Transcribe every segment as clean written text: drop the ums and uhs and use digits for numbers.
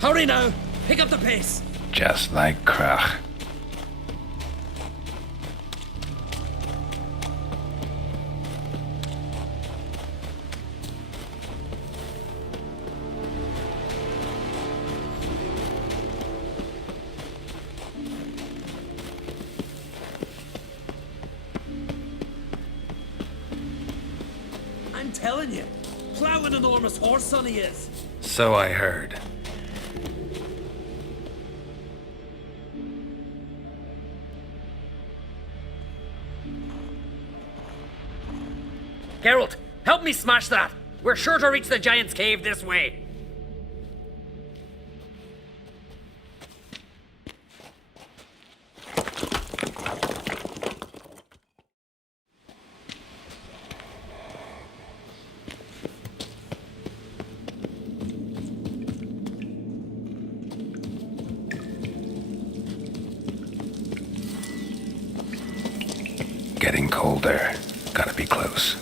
Hurry now! Pick up the pace! Just like Krach. I'm telling you, plow an enormous horse son he is. So I heard. Geralt, help me smash that! We're sure to reach the Giant's Cave this way. Getting colder. Gotta be close.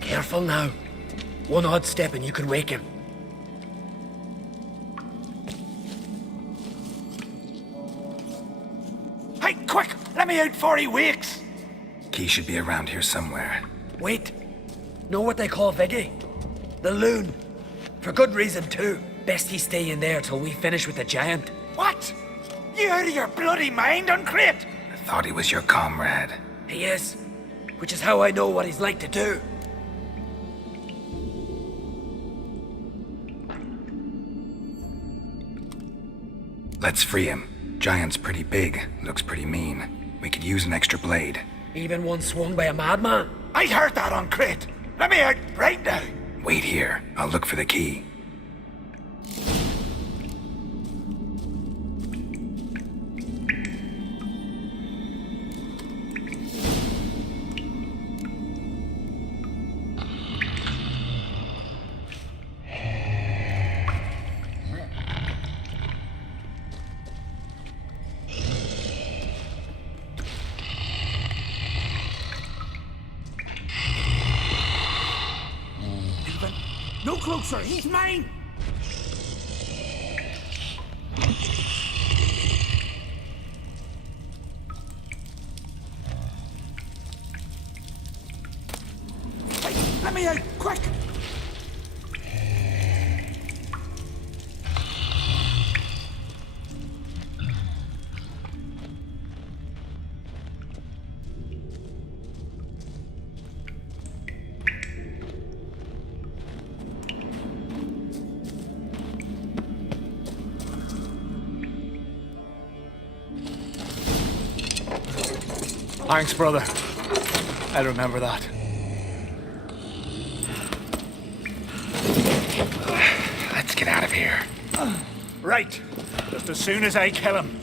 Careful now. One odd step and you could wake him. Hey, quick! Let me out before he wakes! Key should be around here somewhere. Wait. Know what they call Viggy? The loon. For good reason too. Best he stay in there till we finish with the Giant. What? You out of your bloody mind, Uncrate? I thought he was your comrade. He is. Which is how I know what he's like to do. Let's free him. Giant's pretty big, looks pretty mean. We could use an extra blade. Even one swung by a madman. I heard that, Uncrate. Let me out right now. Wait here. I'll look for the key. No cloak, sir. He's mine. Hey, let me out, quick! Thanks, brother. I'll remember that. Let's get out of here. Right. Just as soon as I kill him.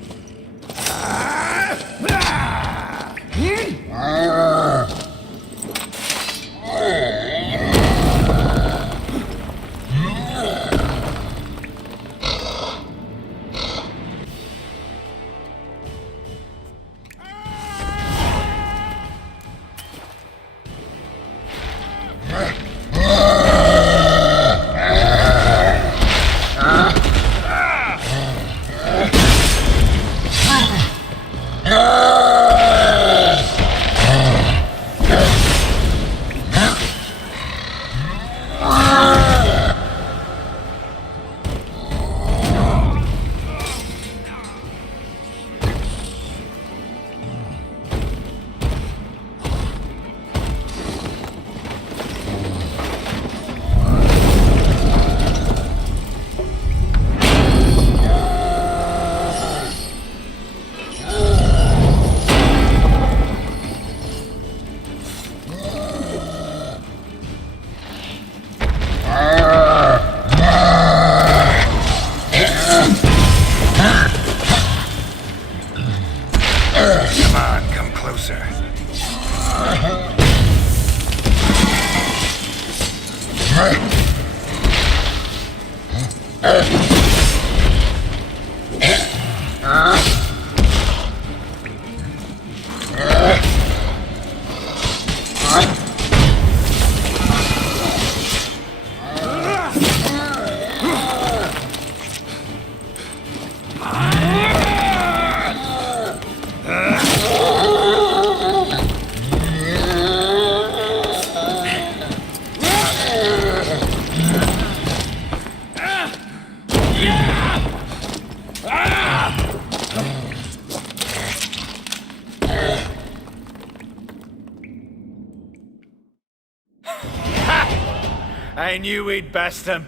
I knew we'd best him.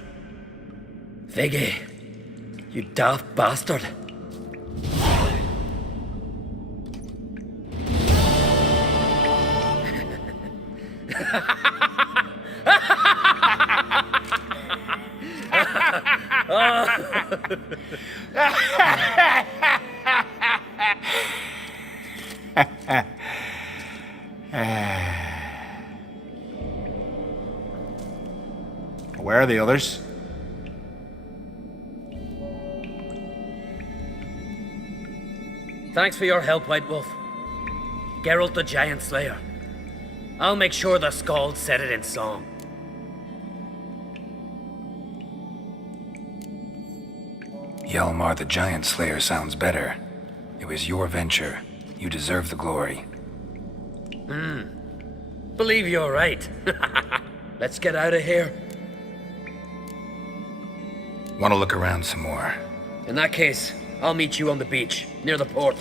Viggy, you daft bastard. Where are the others? Thanks for your help, White Wolf. Geralt the Giant Slayer. I'll make sure the Scald said it in song. Hjalmar the Giant Slayer sounds better. It was your venture. You deserve the glory. Believe you're right. Let's get out of here. Want to look around some more? In that case, I'll meet you on the beach, near the port.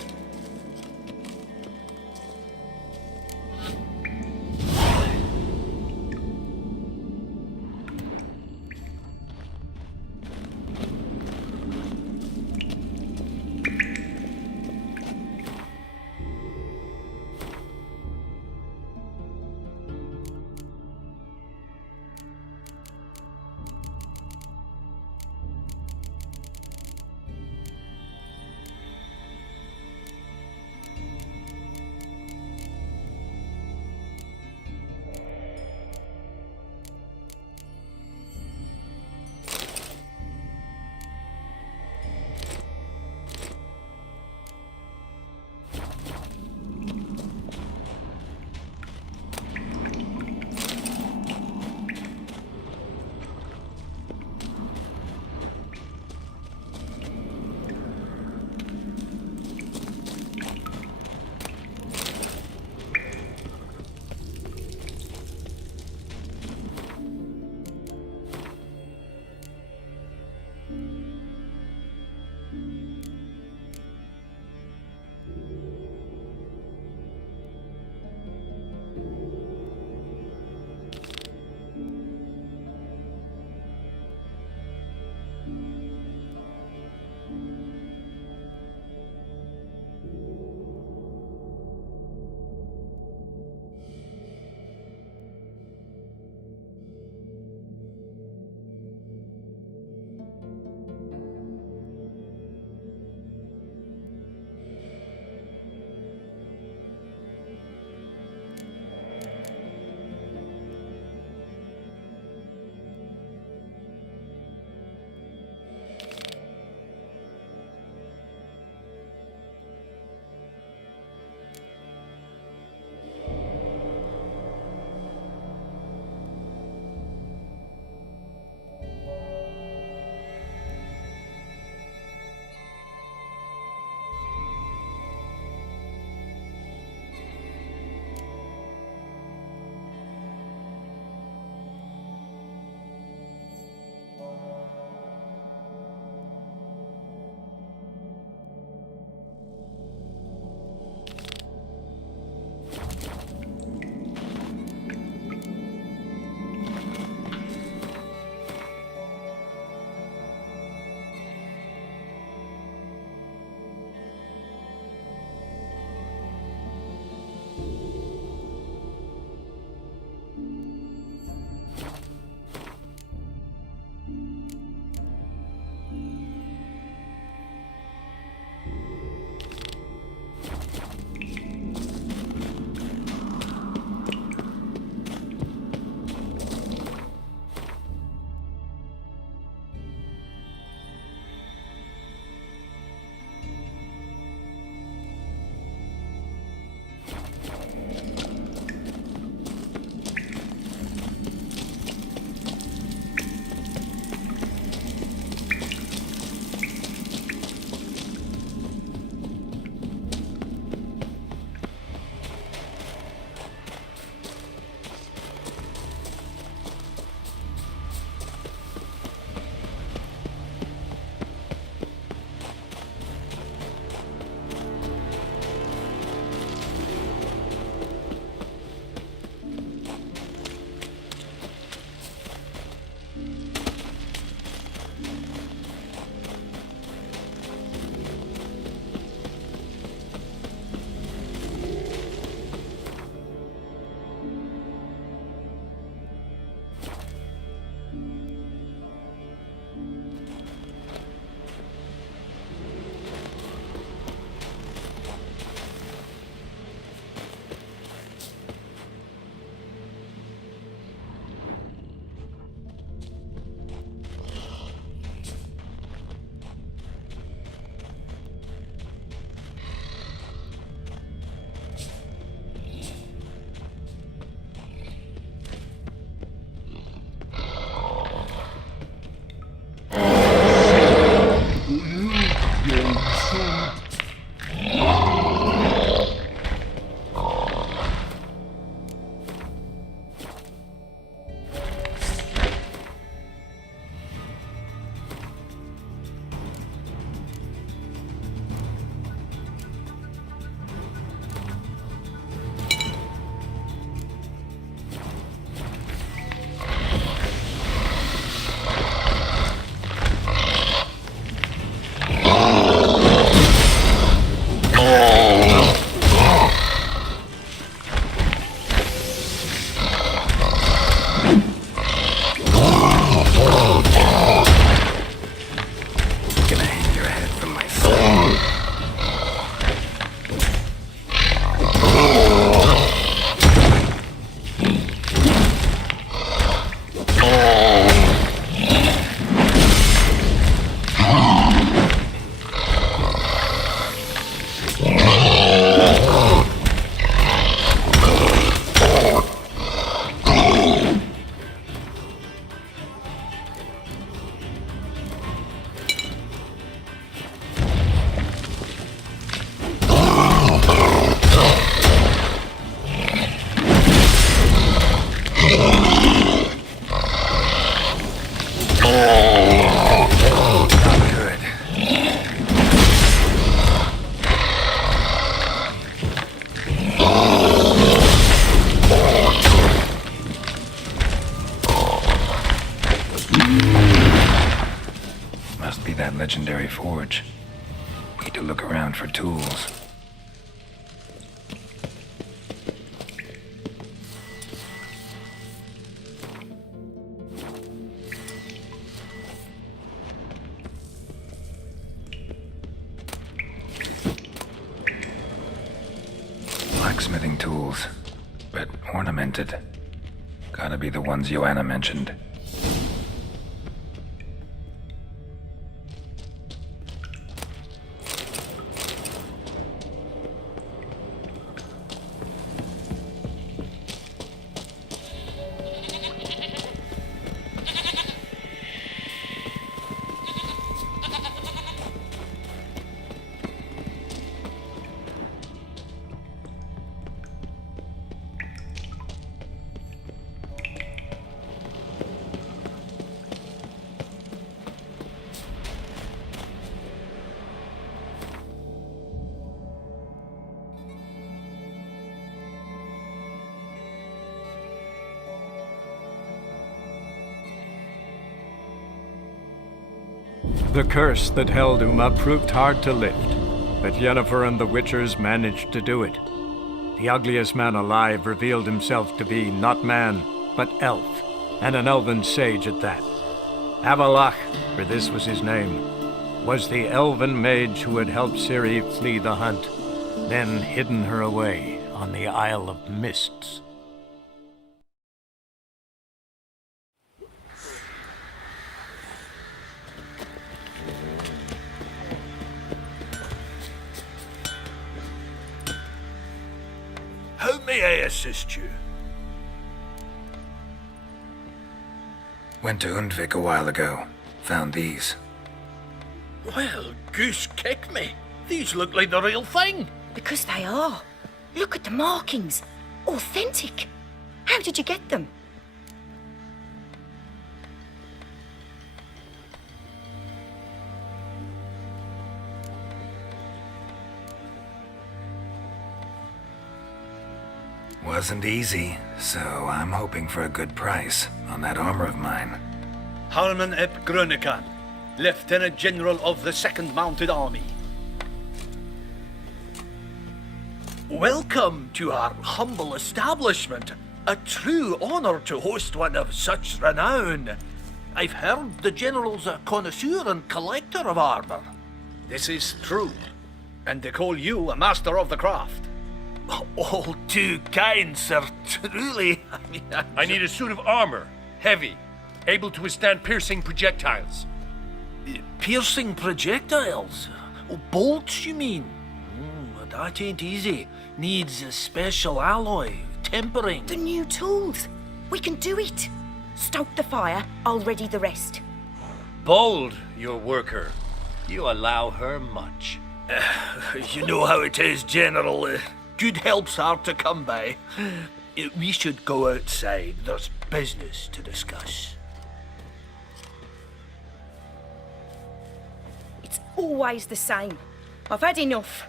Gonna hang your head from my sword. Good. Must be that legendary forge. Need to look around for tools. Blacksmithing tools, but ornamented. Gotta be the ones Joanna mentioned. The curse that held Uma proved hard to lift, but Yennefer and the Witchers managed to do it. The ugliest man alive revealed himself to be not man, but elf, and an elven sage at that. Avalach, for this was his name, was the elven mage who had helped Ciri flee the hunt, then hidden her away on the Isle of Mists. How may I assist you? Went to Undvik a while ago. Found these. Well, goose kick me. These look like the real thing. Because they are. Look at the markings. Authentic. How did you get them? Wasn't easy, so I'm hoping for a good price on that armor of mine. Harman ep Grönekan, Lieutenant General of the 2nd Mounted Army. Welcome to our humble establishment. A true honor to host one of such renown. I've heard the General's a connoisseur and collector of armor. This is true, and they call you a master of the craft. All too kind, sir. Truly. I need a suit of armor, heavy, able to withstand piercing projectiles. Piercing projectiles? Oh, bolts, you mean? That ain't easy. Needs a special alloy, tempering. The new tools. We can do it. Stoke the fire, I'll ready the rest. Bold, your worker. You allow her much. You know how it is, General. Good help's hard to come by. We should go outside. There's business to discuss. It's always the same. I've had enough.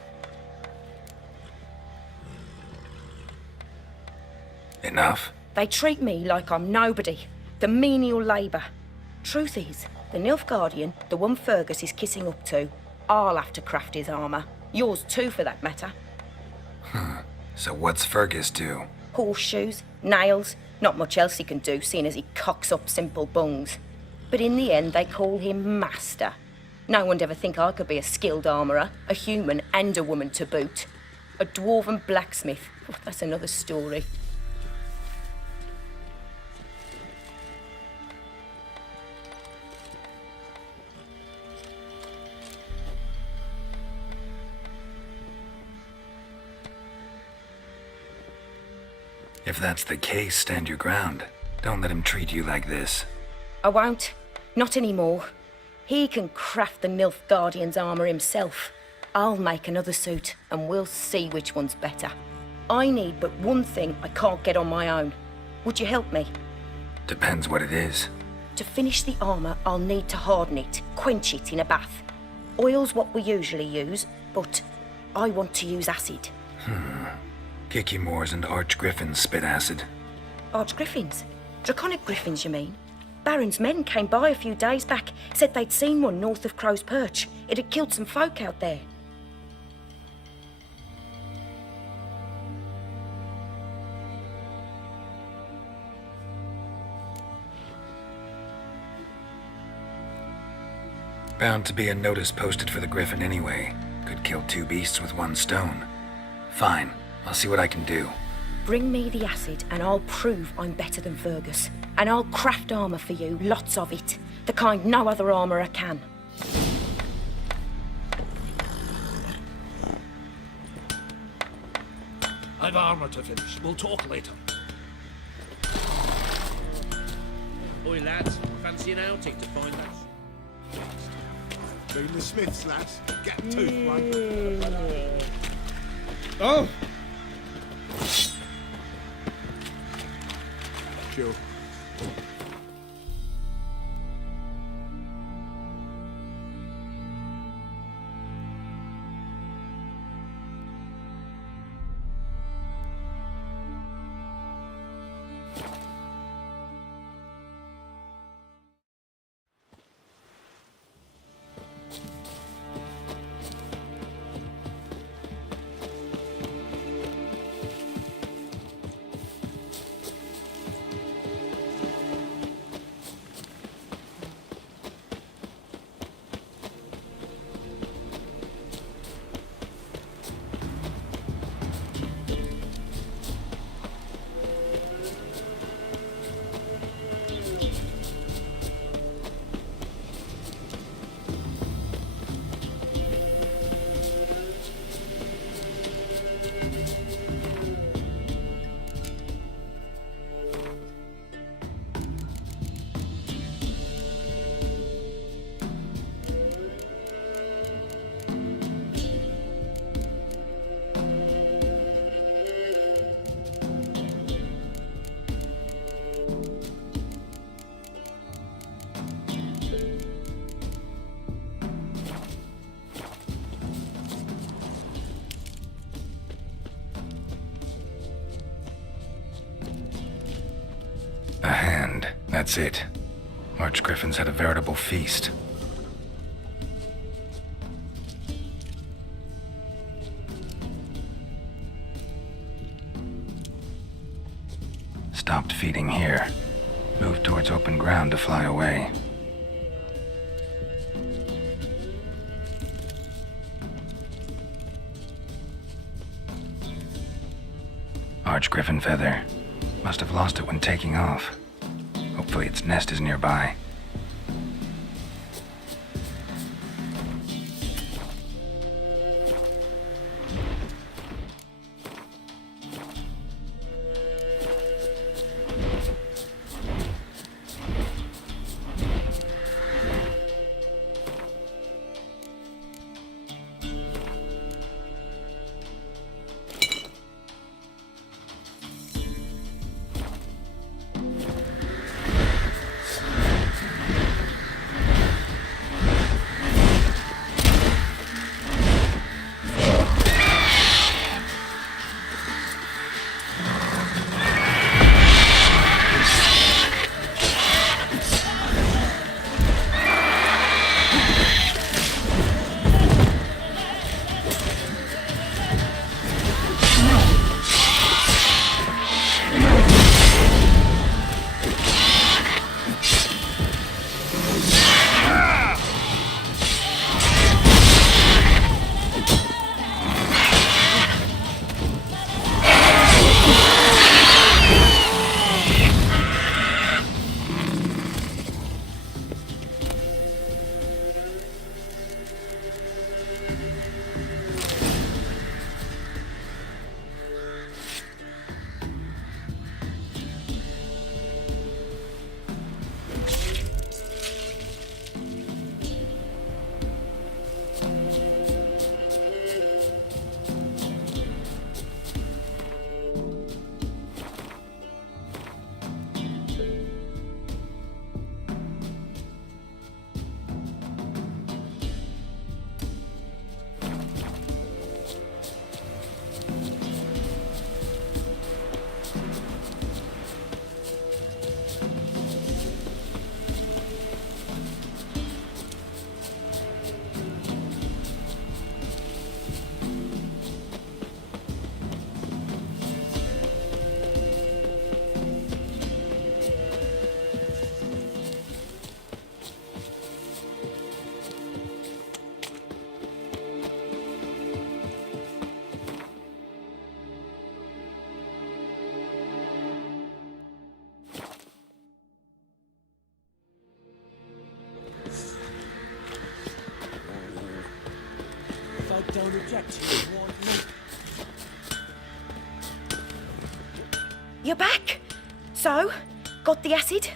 Enough? They treat me like I'm nobody. The menial labour. Truth is, the Nilfgaardian, the one Fergus is kissing up to, I'll have to craft his armour. Yours too, for that matter. So what's Fergus do? Horseshoes, nails, not much else he can do, seeing as he cocks up simple bungs. But in the end, they call him Master. No one'd ever think I could be a skilled armourer, a human and a woman to boot. A dwarven blacksmith, oh, that's another story. If that's the case, stand your ground. Don't let him treat you like this. I won't. Not anymore. He can craft the Nilfgaardian's armour himself. I'll make another suit, and we'll see which one's better. I need but one thing I can't get on my own. Would you help me? Depends what it is. To finish the armour, I'll need to harden it, quench it in a bath. Oil's what we usually use, but I want to use acid. Kicky Moors and Archgriffins spit acid. Archgriffins? Draconic griffins, you mean? Baron's men came by a few days back, said they'd seen one north of Crow's Perch. It had killed some folk out there. Bound to be a notice posted for the Griffin anyway. Could kill two beasts with one stone. Fine, I'll see what I can do. Bring me the acid and I'll prove I'm better than Fergus. And I'll craft armour for you, lots of it. The kind no other armourer can. I've armour to finish. We'll talk later. Oi, lads, fancy an outing to find us? Doing the Smiths, lads. Get a tooth, mate. Oh! Sure. A hand, that's it. Archgriffins had a veritable feast. Stopped feeding here. Moved towards open ground to fly away. Archgriffin feather. Must have lost it when taking off. Hopefully its nest is nearby. I don't object to you want me. You're back? So, got the acid?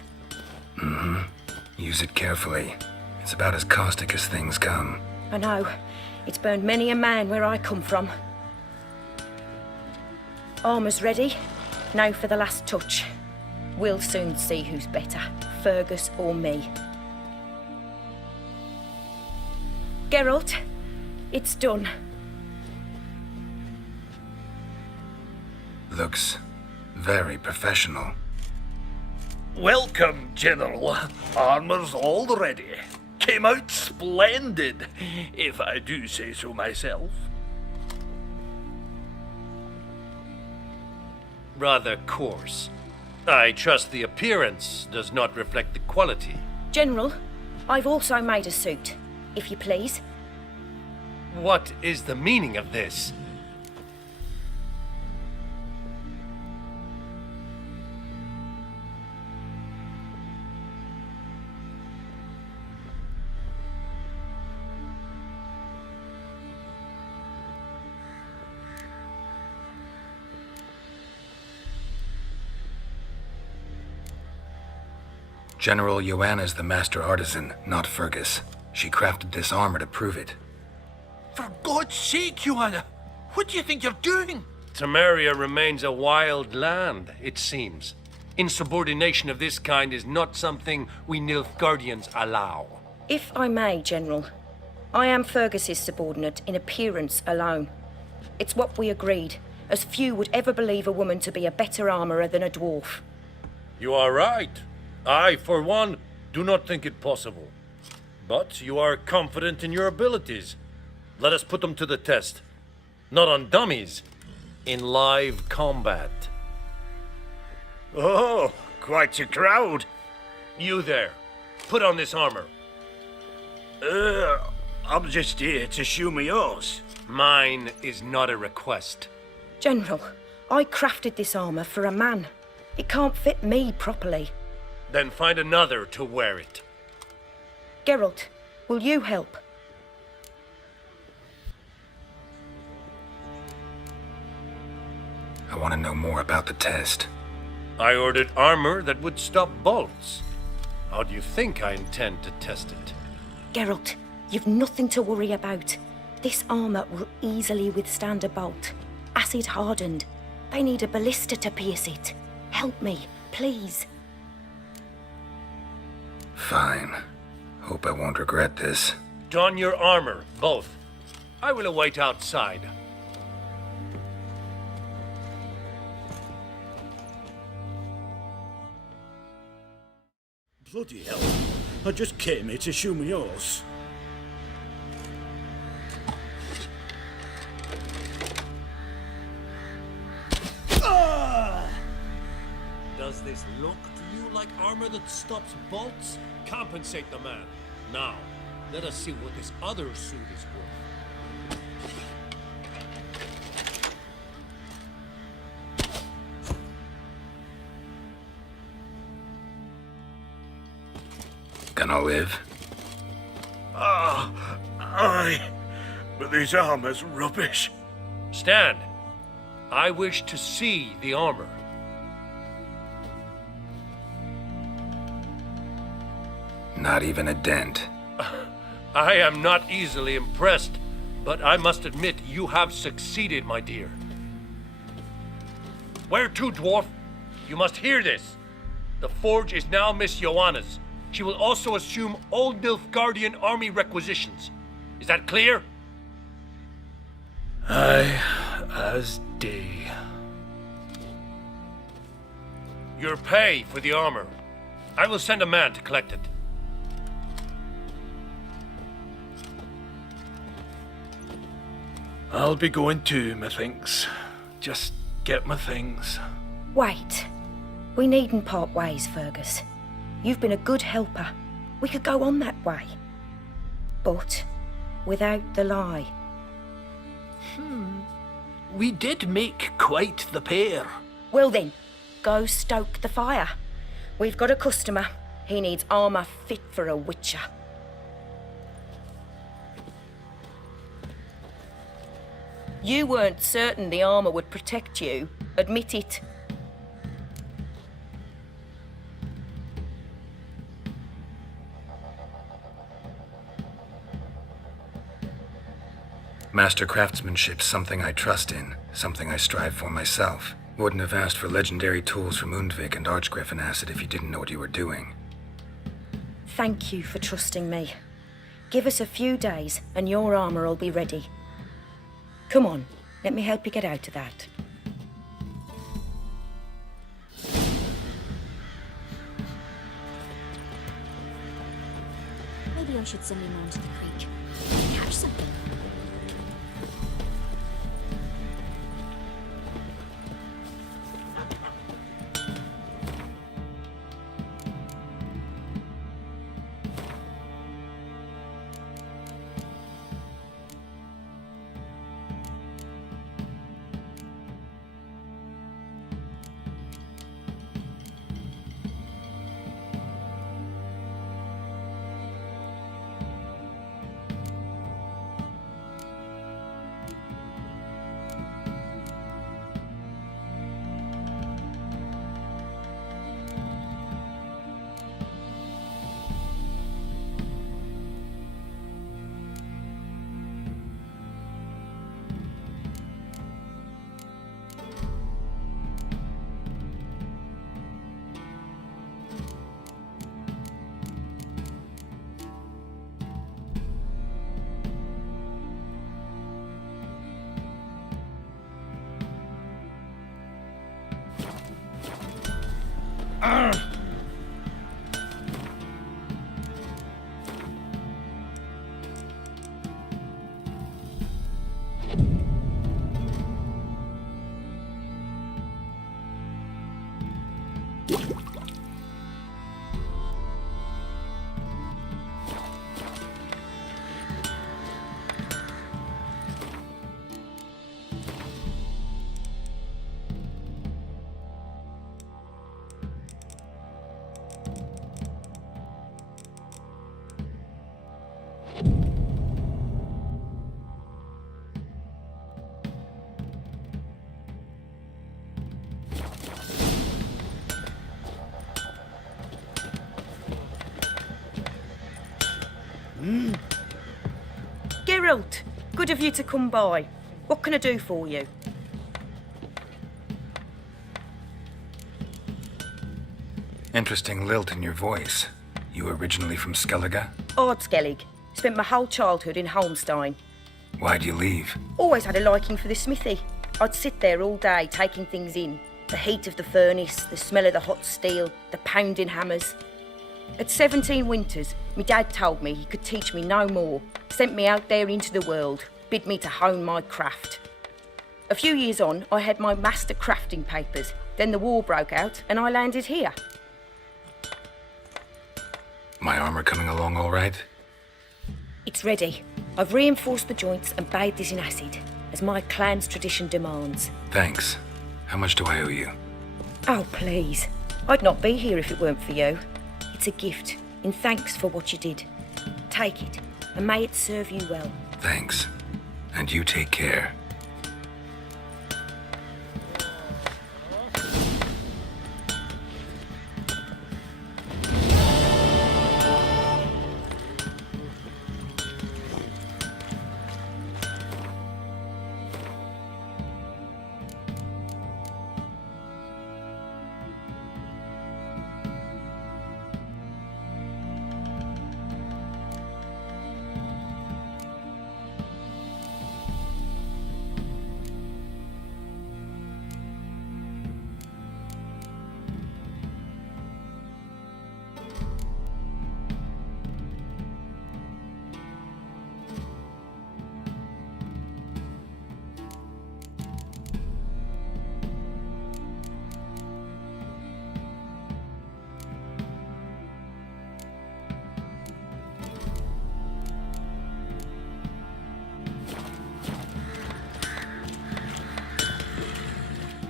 Use it carefully. It's about as caustic as things come. I know. It's burned many a man where I come from. Armour's ready. Now for the last touch. We'll soon see who's better, Fergus or me. Geralt, it's done. Looks very professional. Welcome, General. Armor's all ready. Came out splendid, if I do say so myself. Rather coarse. I trust the appearance does not reflect the quality. General, I've also made a suit, if you please. What is the meaning of this? General Joanna's the master artisan, not Fergus. She crafted this armor to prove it. For God's sake, Joanna, what do you think you're doing? Temeria remains a wild land, it seems. Insubordination of this kind is not something we Nilfgaardians allow. If I may, General, I am Fergus's subordinate in appearance alone. It's what we agreed, as few would ever believe a woman to be a better armourer than a dwarf. You are right. I, for one, do not think it possible. But you are confident in your abilities. Let us put them to the test. Not on dummies, in live combat. Oh, quite a crowd. You there, put on this armor. I'm just here to show me yours. Mine is not a request. General, I crafted this armour for a man. It can't fit me properly. Then find another to wear it. Geralt, will you help? I want to know more about the test. I ordered armor that would stop bolts. How do you think I intend to test it? Geralt, you've nothing to worry about. This armour will easily withstand a bolt. Acid hardened. They need a ballista to pierce it. Help me, please. Fine. Hope I won't regret this. Don your armor, both. I will await outside. Bloody hell. I just came here to show me yours. Does this look to you like armor that stops bolts? Compensate the man. Now, let us see what this other suit is worth. Gonna live? Aye, but this armor's rubbish. Stand. I wish to see the armor. Not even a dent. I am not easily impressed, but I must admit you have succeeded, my dear. Where to, dwarf? You must hear this. The forge is now Miss Joanna's. She will also assume all Nilfgaardian army requisitions. Is that clear? Aye, as day. Your pay for the armor. I will send a man to collect it. I'll be going too, methinks. Just get my things. Wait. We needn't part ways, Fergus. You've been a good helper. We could go on that way. But without the lie. We did make quite the pair. Well then, go stoke the fire. We've got a customer. He needs armour fit for a witcher. You weren't certain the armor would protect you. Admit it. Master craftsmanship's something I trust in, something I strive for myself. Wouldn't have asked for legendary tools from Undvik and Archgriffin Acid if you didn't know what you were doing. Thank you for trusting me. Give us a few days and your armor will be ready. Come on, let me help you get out of that. Maybe I should send him on to the creek. Catch something. Geralt, good of you to come by. What can I do for you? Interesting lilt in your voice. You originally from Skellige? Ardskellig. Spent my whole childhood in Holmstein. Why'd you leave? Always had a liking for the smithy. I'd sit there all day taking things in. The heat of the furnace, the smell of the hot steel, the pounding hammers. At 17 winters, my dad told me he could teach me no more. Sent me out there into the world, bid me to hone my craft. A few years on, I had my master crafting papers. Then the war broke out and I landed here. My armor coming along all right? It's ready. I've reinforced the joints and bathed it in acid, as my clan's tradition demands. Thanks. How much do I owe you? Oh, please. I'd not be here if it weren't for you. It's a gift, in thanks for what you did. Take it, and may it serve you well. Thanks. And you take care.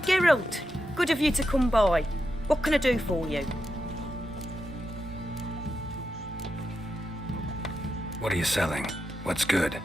Geralt, good of you to come by. What can I do for you? What are you selling? What's good?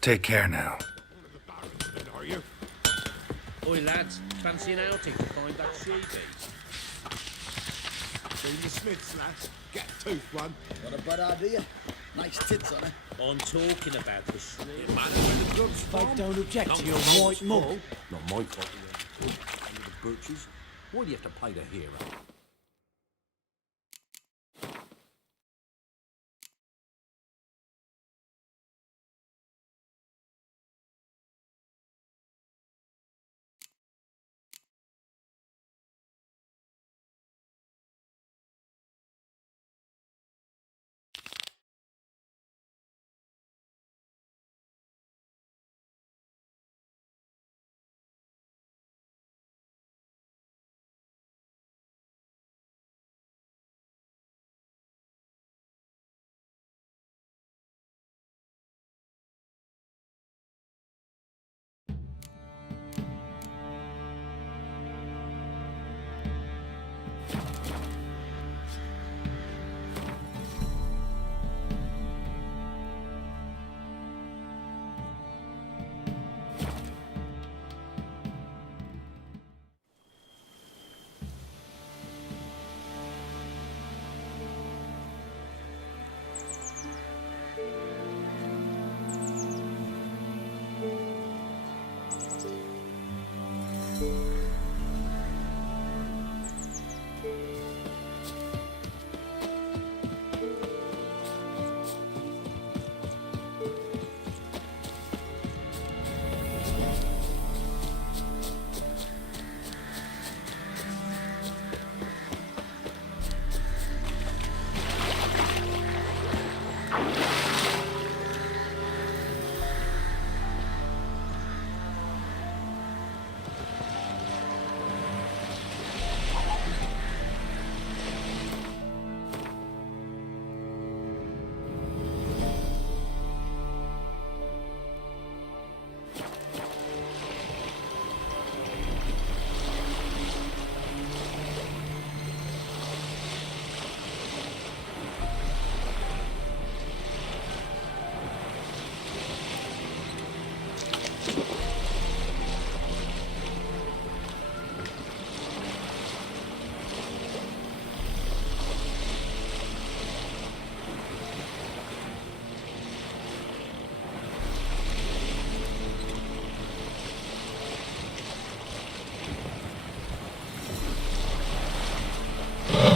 Take care now. Are you? Oi, lads, fancy an outing to find that she-beast? Seen the Smiths, lads? Get a tooth one. Not a bad idea. Nice tits on her. I'm talking about the shrew. Folk don't object to your white mug. Not my fault. Under the butchers. Why do you have to play the hero?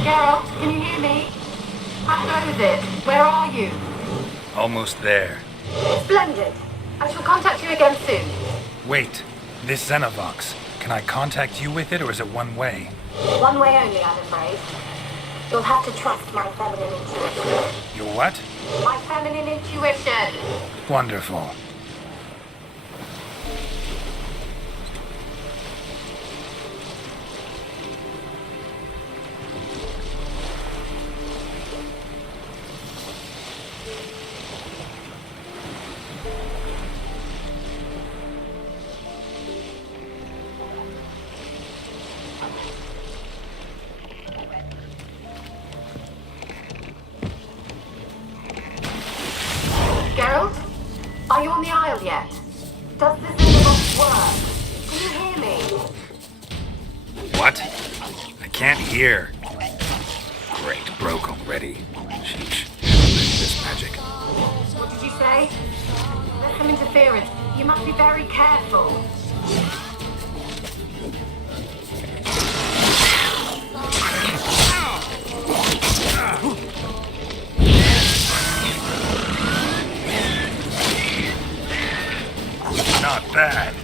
Geralt, can you hear me? How goes it? Where are you? Almost there. Splendid. I shall contact you again soon. Wait, this Xenovox. Can I contact you with it, or is it one way? One way only, I'm afraid. You'll have to trust my feminine intuition. Your what? My feminine intuition. Wonderful. Geralt? Are you on the Isle yet? Does this Xenovox work? Can you hear me? What? I can't hear. Great, broke already. Sheesh. This magic. What did you say? There's some interference. You must be very careful. Not bad.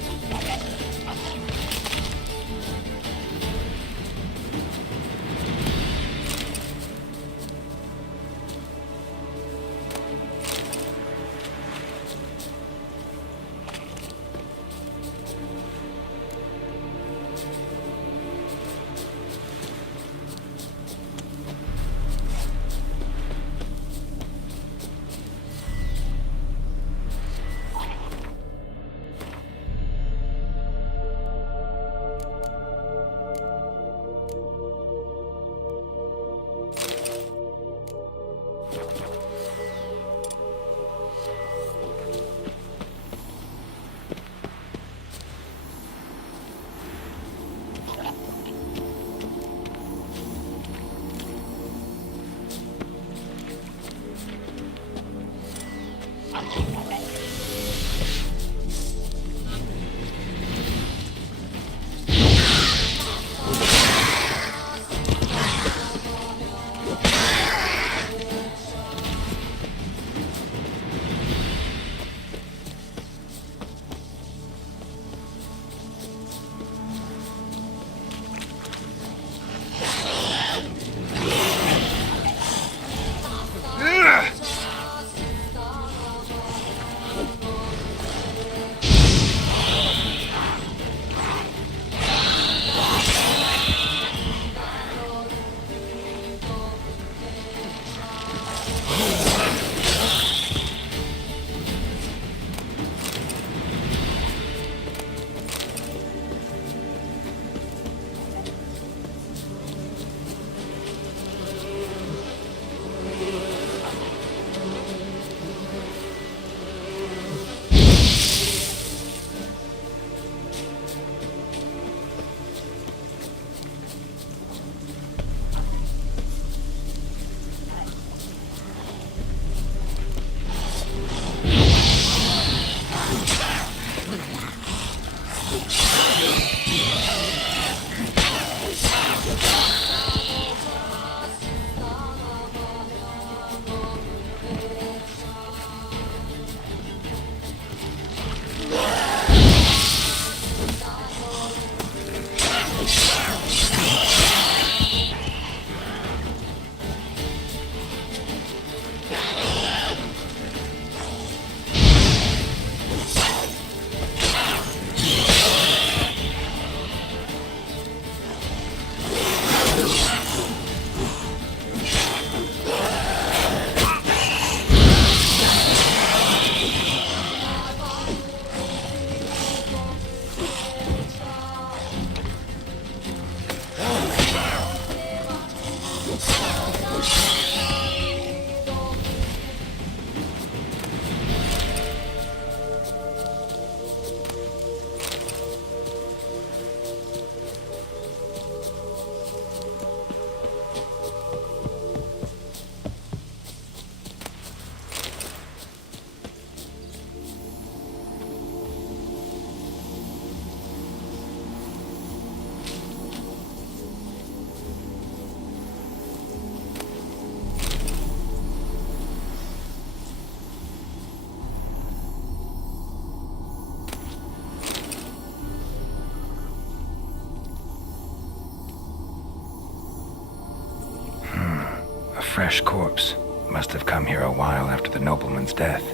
fresh corpse. Must have come here a while after the nobleman's death.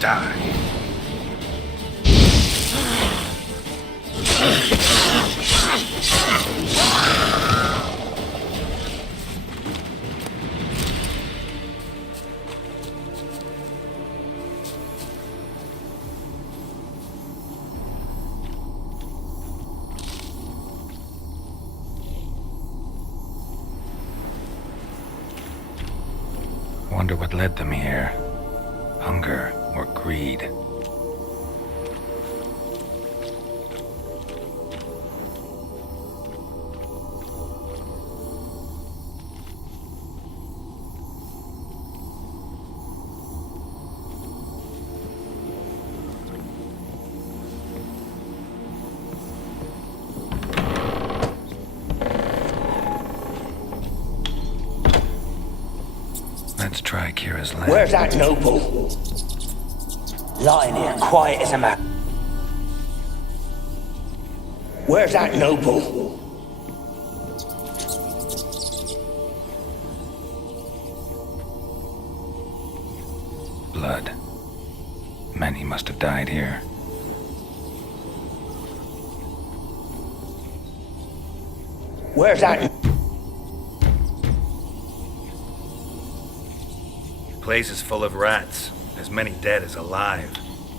Die. Wonder what led them here. Hunger or greed. Let's try Kira's land. Where's that noble? Lying here, quiet as a mouse. Where's that noble? Blood. Many must have died here. Where's that? Place is full of rats. As many dead as alive.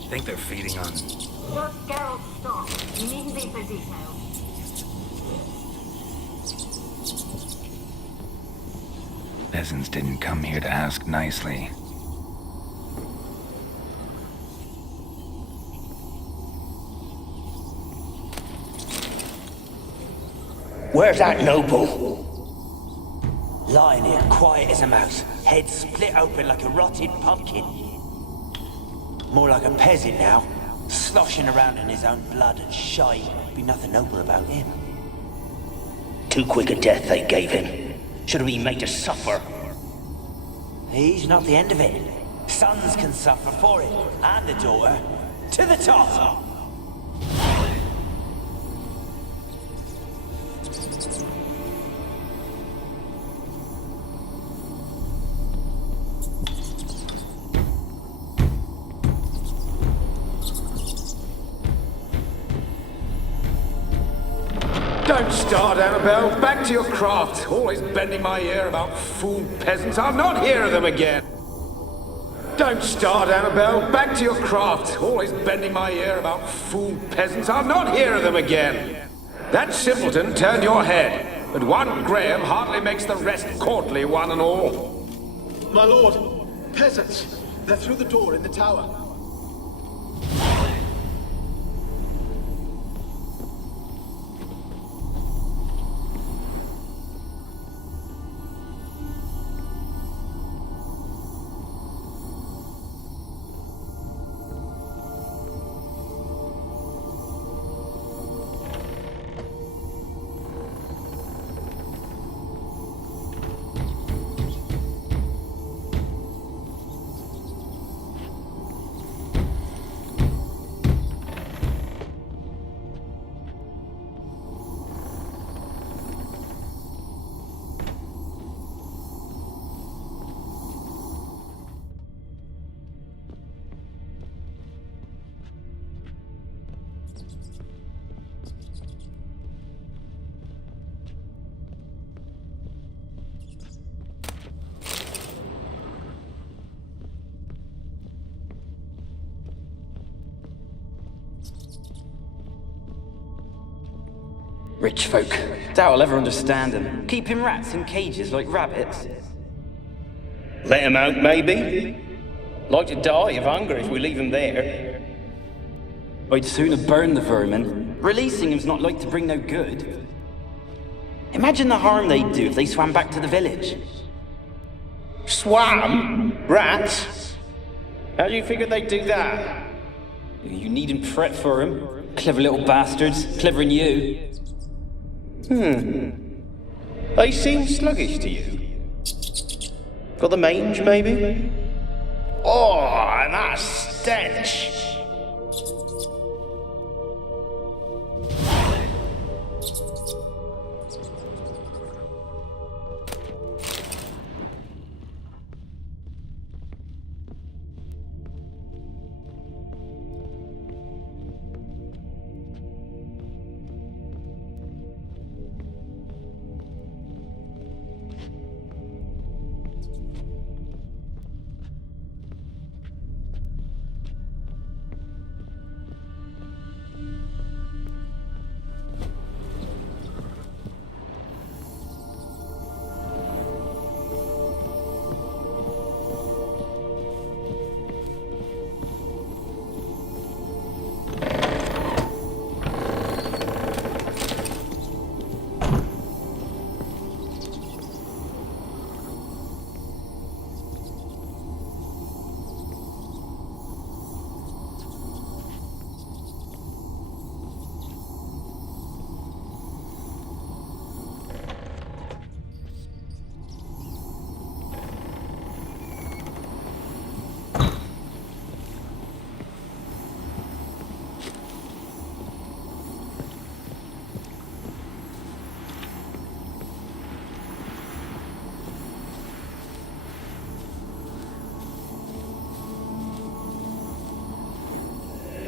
Think they're feeding on... Just Geralt, stop. You needn't be so detailed. Peasants didn't come here to ask nicely. Where's that noble? Lying here, quiet as a mouse. Head split open like a rotted pumpkin. More like a peasant now. Sloshing around in his own blood and shite. Be nothing noble about him. Too quick a death they gave him. Should have been made to suffer. He's not the end of it. Sons can suffer for it. And the daughter. To the top! Don't start, Annabelle. Back to your craft. Always bending my ear about fool peasants. I'll not hear of them again. Don't start, Annabelle. Back to your craft. Always bending my ear about fool peasants. I'll not hear of them again. That simpleton turned your head, but one Graham hardly makes the rest courtly, one and all. My lord, peasants. They're through the door in the tower. Rich folk. Doubt I'll ever understand them. Keeping rats in cages like rabbits. Let 'em out, maybe? Like to die of hunger if we leave 'em there. I'd sooner burn the vermin. Releasing them's not like to bring no good. Imagine the harm they'd do if they swam back to the village. Swam? Rats? How do you figure they'd do that? You needn't fret for 'em. Clever little bastards. Clever'n you. They seem sluggish to you. Got the mange, maybe? Oh, and that stench!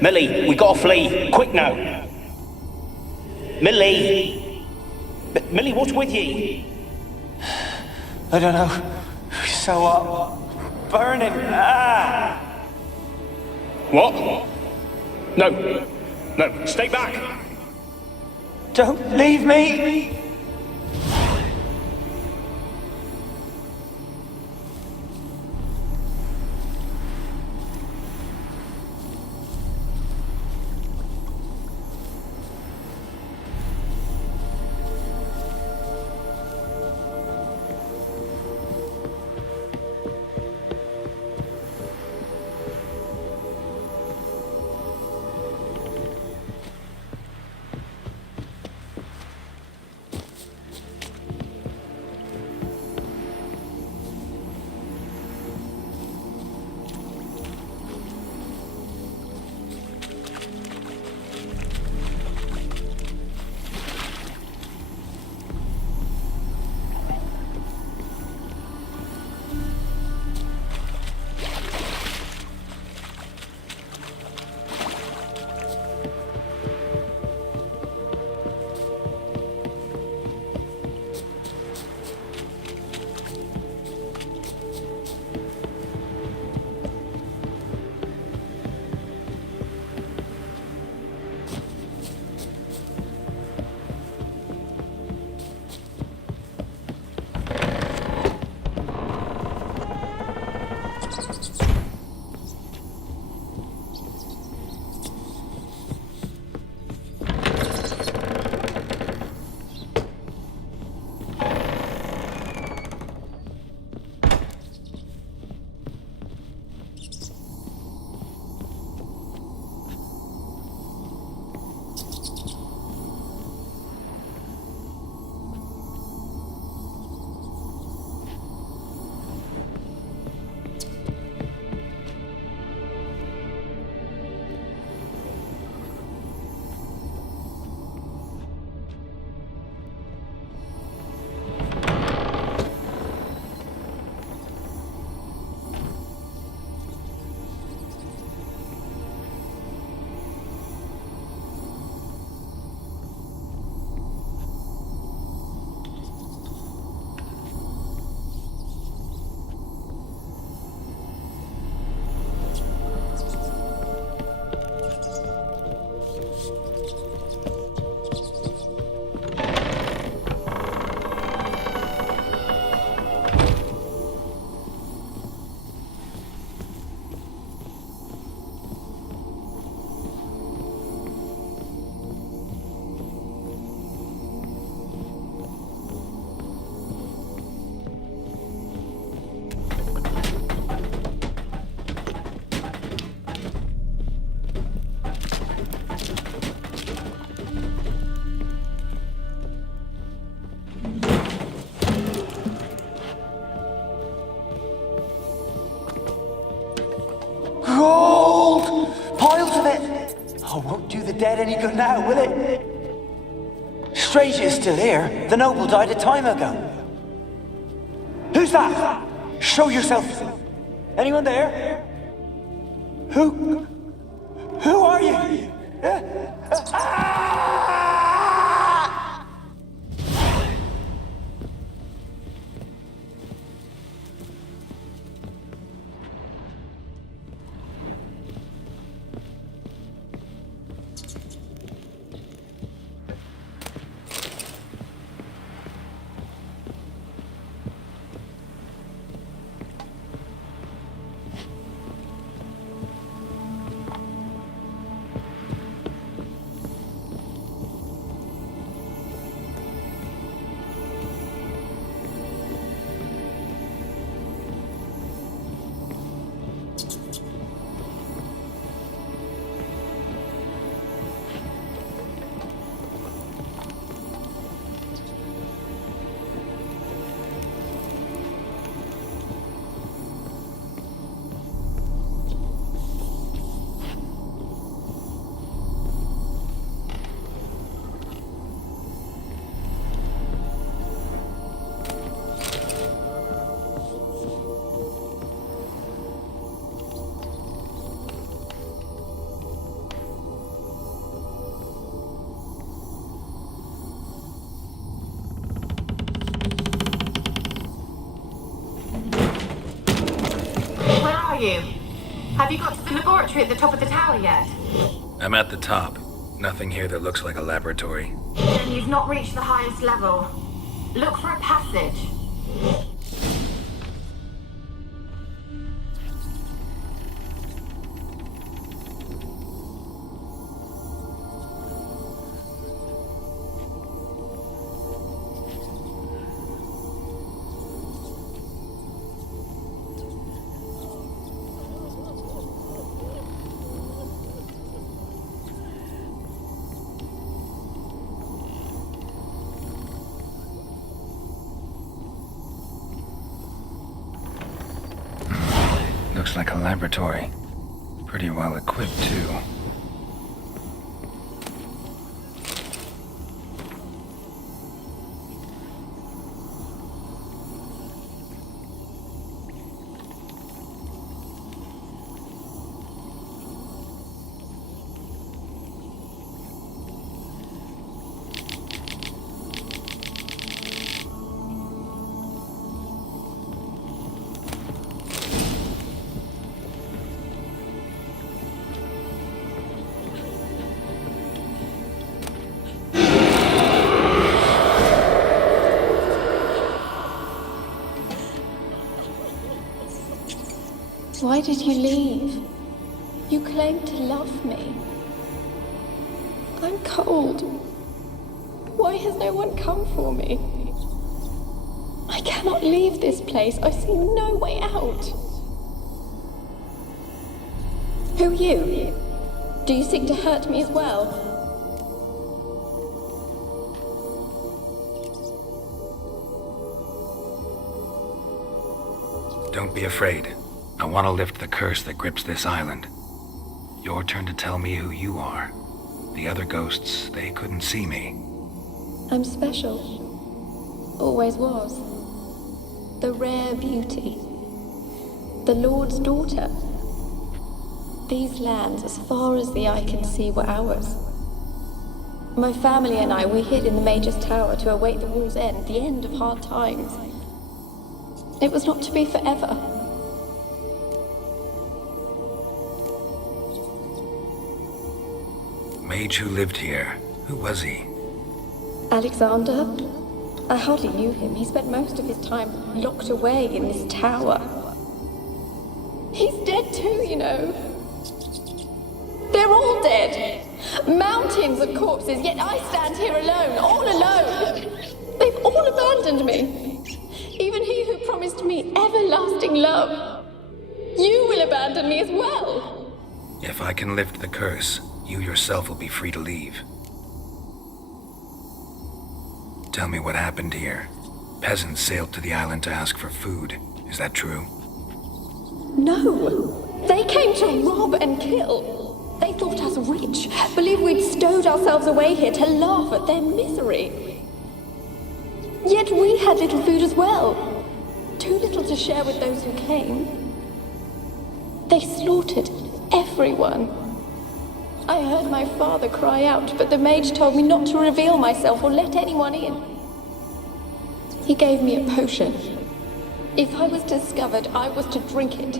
Millie, we gotta flee. Quick now. Millie! Millie, what's with ye? I don't know. So what? Burning. Ah! What? No. No, stay back. Don't leave me! dead any good now, will it? Strange it's still here. The noble died a time ago. Who's that? Show yourself. Anyone there? Who are you? You? Have you got to the laboratory at the top of the tower yet? I'm at the top. Nothing here that looks like a laboratory. Then you've not reached the highest level. Look for a passage. Looks like a laboratory. Pretty well equipped, too. Why did you leave? You claimed to love me. I'm cold. Why has no one come for me? I cannot leave this place. I see no way out. Who are you? Do you seek to hurt me as well? Don't be afraid. I want to lift the curse that grips this island. Your turn to tell me who you are. The other ghosts, they couldn't see me. I'm special. Always was. The rare beauty. The Lord's daughter. These lands, as far as the eye can see, were ours. My family and I, we hid in the Mage's Tower to await the war's end, the end of hard times. It was not to be forever. Mage who lived here. Who was he? Alexander? I hardly knew him. He spent most of his time locked away in this tower. He's dead too, you know. They're all dead. Mountains of corpses, yet I stand here alone, all alone. They've all abandoned me. Even he who promised me everlasting love. You will abandon me as well. If I can lift the curse, you yourself will be free to leave. Tell me what happened here. Peasants sailed to the island to ask for food. Is that true? No. They came to rob and kill. They thought us rich, believed we'd stowed ourselves away here to laugh at their misery. Yet we had little food as well. Too little to share with those who came. They slaughtered everyone. I heard my father cry out, but the mage told me not to reveal myself or let anyone in. He gave me a potion. If I was discovered, I was to drink it.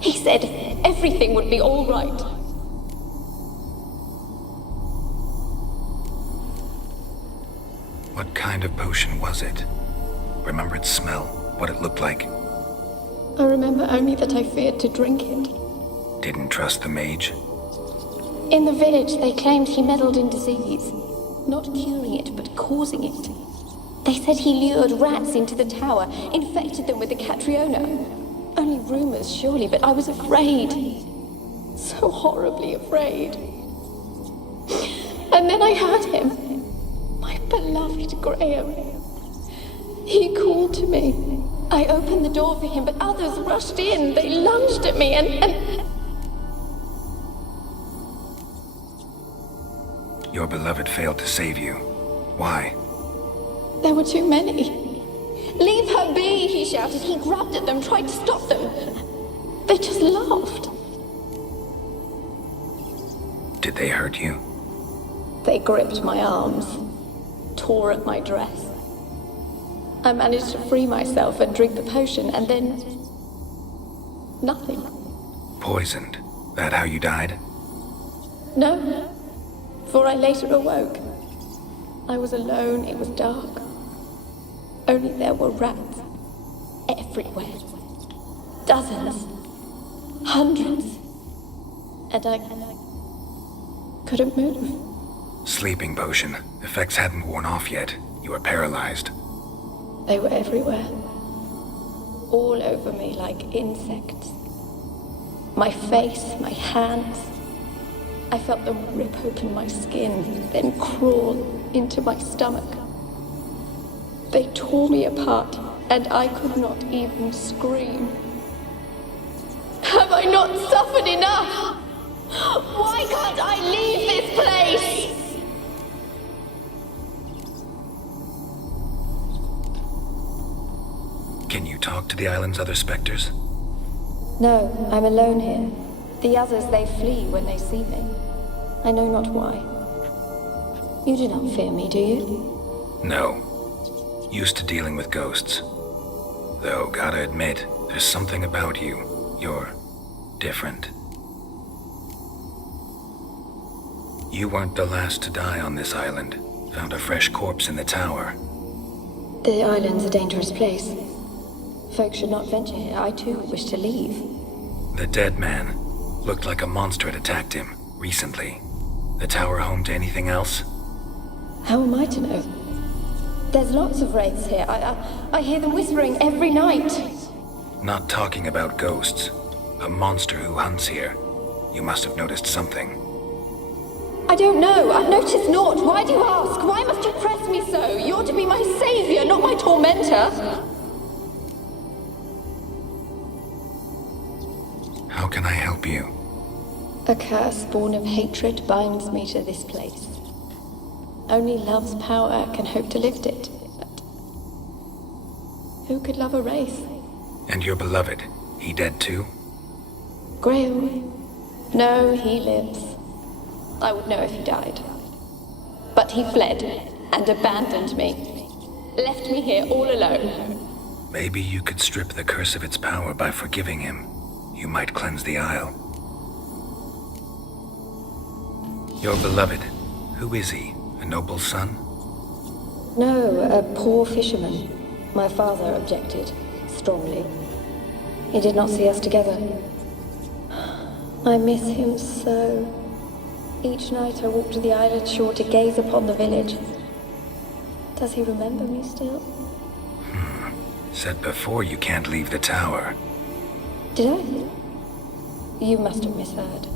He said everything would be all right. What kind of potion was it? Remember its smell? What it looked like? I remember only that I feared to drink it. Didn't trust the mage? In the village, they claimed he meddled in disease. Not curing it, but causing it. They said he lured rats into the tower, infected them with the Catriona. Only rumors, surely, but I was afraid. So horribly afraid. And then I heard him. My beloved Graham. He called to me. I opened the door for him, but others rushed in. They lunged at me and... Your beloved failed to save you. Why? There were too many. Leave her be, he shouted. He grabbed at them, tried to stop them. They just laughed. Did they hurt you? They gripped my arms, tore at my dress. I managed to free myself and drink the potion, and then... nothing. Poisoned. That how you died? No, for I later awoke. I was alone, it was dark. Only there were rats. Everywhere. Dozens. Hundreds. And I couldn't move. Sleeping potion. Effects hadn't worn off yet. You were paralyzed. They were everywhere. All over me like insects. My face, my hands. I felt them rip open my skin, then crawl into my stomach. They tore me apart, and I could not even scream. Have I not suffered enough? Why can't I leave this place? Can you talk to the island's other specters? No, I'm alone here. The others, they flee when they see me. I know not why. You do not fear me, do you? No. Used to dealing with ghosts. Though, gotta admit, there's something about you. You're different. You weren't the last to die on this island. Found a fresh corpse in the tower. The island's a dangerous place. Folk should not venture here. I too wish to leave. The dead man. Looked like a monster had attacked him, recently. The tower home to anything else? How am I to know? There's lots of wraiths here. I hear them whispering every night. Not talking about ghosts. A monster who hunts here. You must have noticed something. I don't know. I've noticed naught. Why do you ask? Why must you press me so? You're to be my savior, not my tormentor. How can I help you? A curse born of hatred binds me to this place. Only love's power can hope to lift it. But who could love a wraith? And your beloved, he dead too? Graham? No, he lives. I would know if he died. But he fled and abandoned me. Left me here all alone. Maybe you could strip the curse of its power by forgiving him. You might cleanse the Isle. Your beloved, who is he? A noble son? No, a poor fisherman. My father objected, strongly. He did not see us together. I miss him so. Each night I walk to the island shore to gaze upon the village. Does he remember me still? Said before you can't leave the tower. Did I? You must have misheard.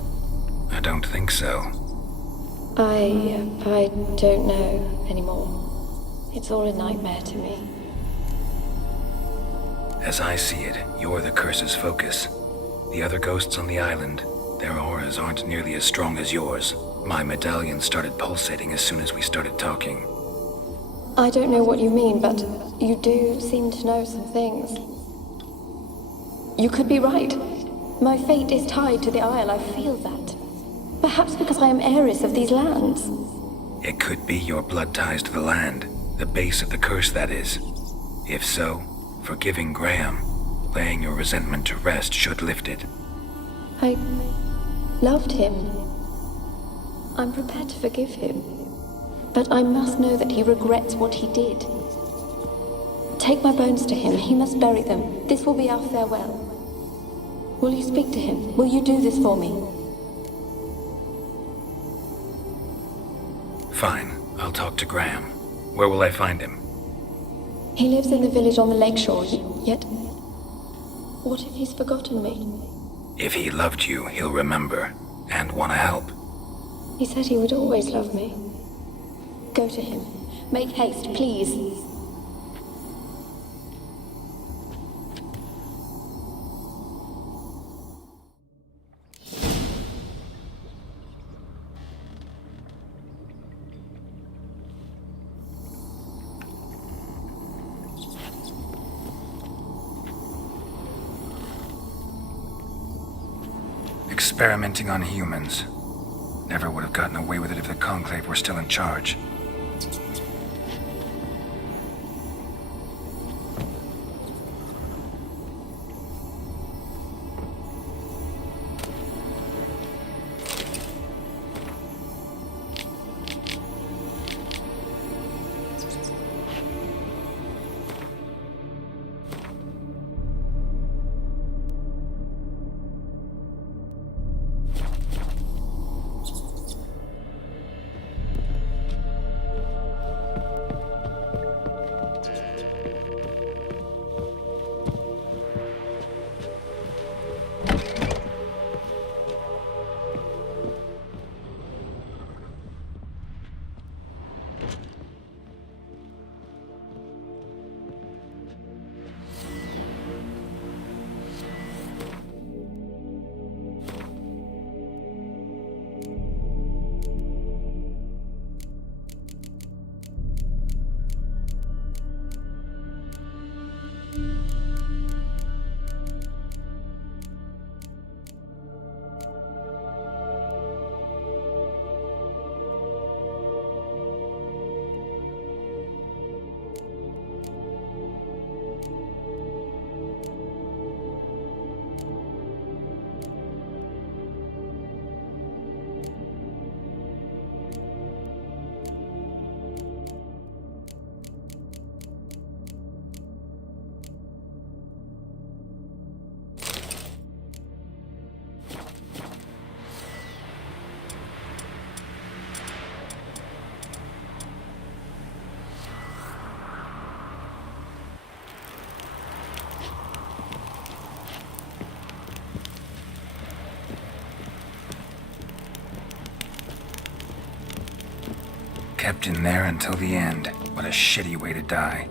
I don't think so. I don't know anymore. It's all a nightmare to me. As I see it, you're the curse's focus. The other ghosts on the island, Their auras aren't nearly as strong as yours. My medallion started pulsating as soon as we started talking. I don't know what you mean, but you do seem to know some things. You could be right. My fate is tied to the Isle, I feel that. Perhaps because I am heiress of these lands. It could be your blood ties to the land, the base of the curse, that is. If so, forgiving Graham, laying your resentment to rest should lift it. I loved him. I'm prepared to forgive him. But I must know that he regrets what he did. Take my bones to him. He must bury them. This will be our farewell. Will you speak to him? Will you do this for me? Fine. I'll talk to Graham. Where will I find him? He lives in the village on the lakeshore, yet... What if he's forgotten me? If he loved you, he'll remember, and want to help. He said he would always love me. Go to him. Make haste, please. Experimenting on humans. Never would have gotten away with it if the Conclave were still in charge. Kept in there until the end. What a shitty way to die.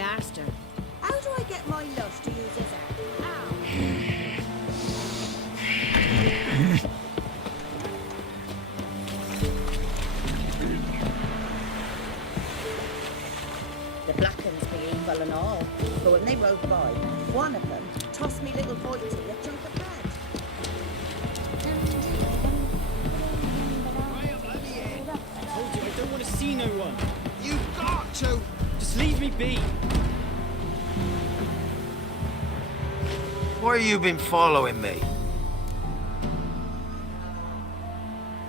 asked her. How do I get my lush to use his app? Ow. The black uns be evil and all, but when they rode by, one of them tossed me little Voighty a chunk of bread. I told you I don't want to see no one. You've got to! Just leave me be. Why you been following me?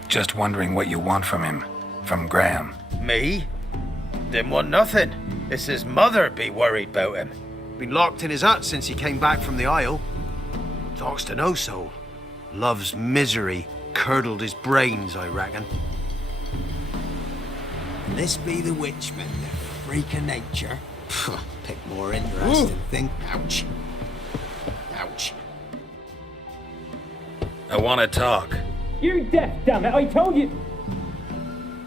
Just wondering what you want from him. From Graham. Me? Didn't want nothing. It's his mother be worried about him. Been locked in his hut since he came back from the Isle. Talks to no soul. Love's misery curdled his brains, I reckon. This be the witchman, the freak of nature. Pick more interesting thing. Ouch. Ouch. I want to talk. You're deaf, damn it! I told you.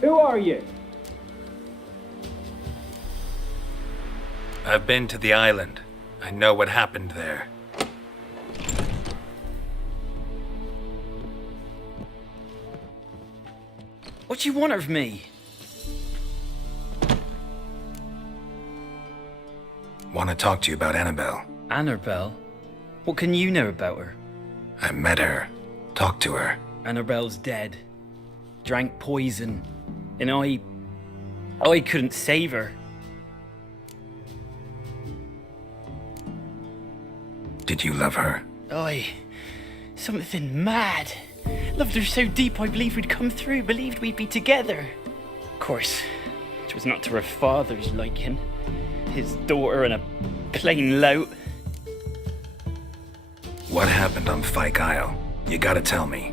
Who are you? I've been to the island. I know what happened there. What do you want of me? Want to talk to you about Annabelle. Annabelle? What can you know about her? I met her. Talked to her. Annabelle's dead. Drank poison. And I couldn't save her. Did you love her? Something mad. Loved her so deep I believed we'd come through, believed we'd be together. Of course, it was not to her father's liking. His daughter and a plain lout. What happened on Fyke Isle? You gotta tell me.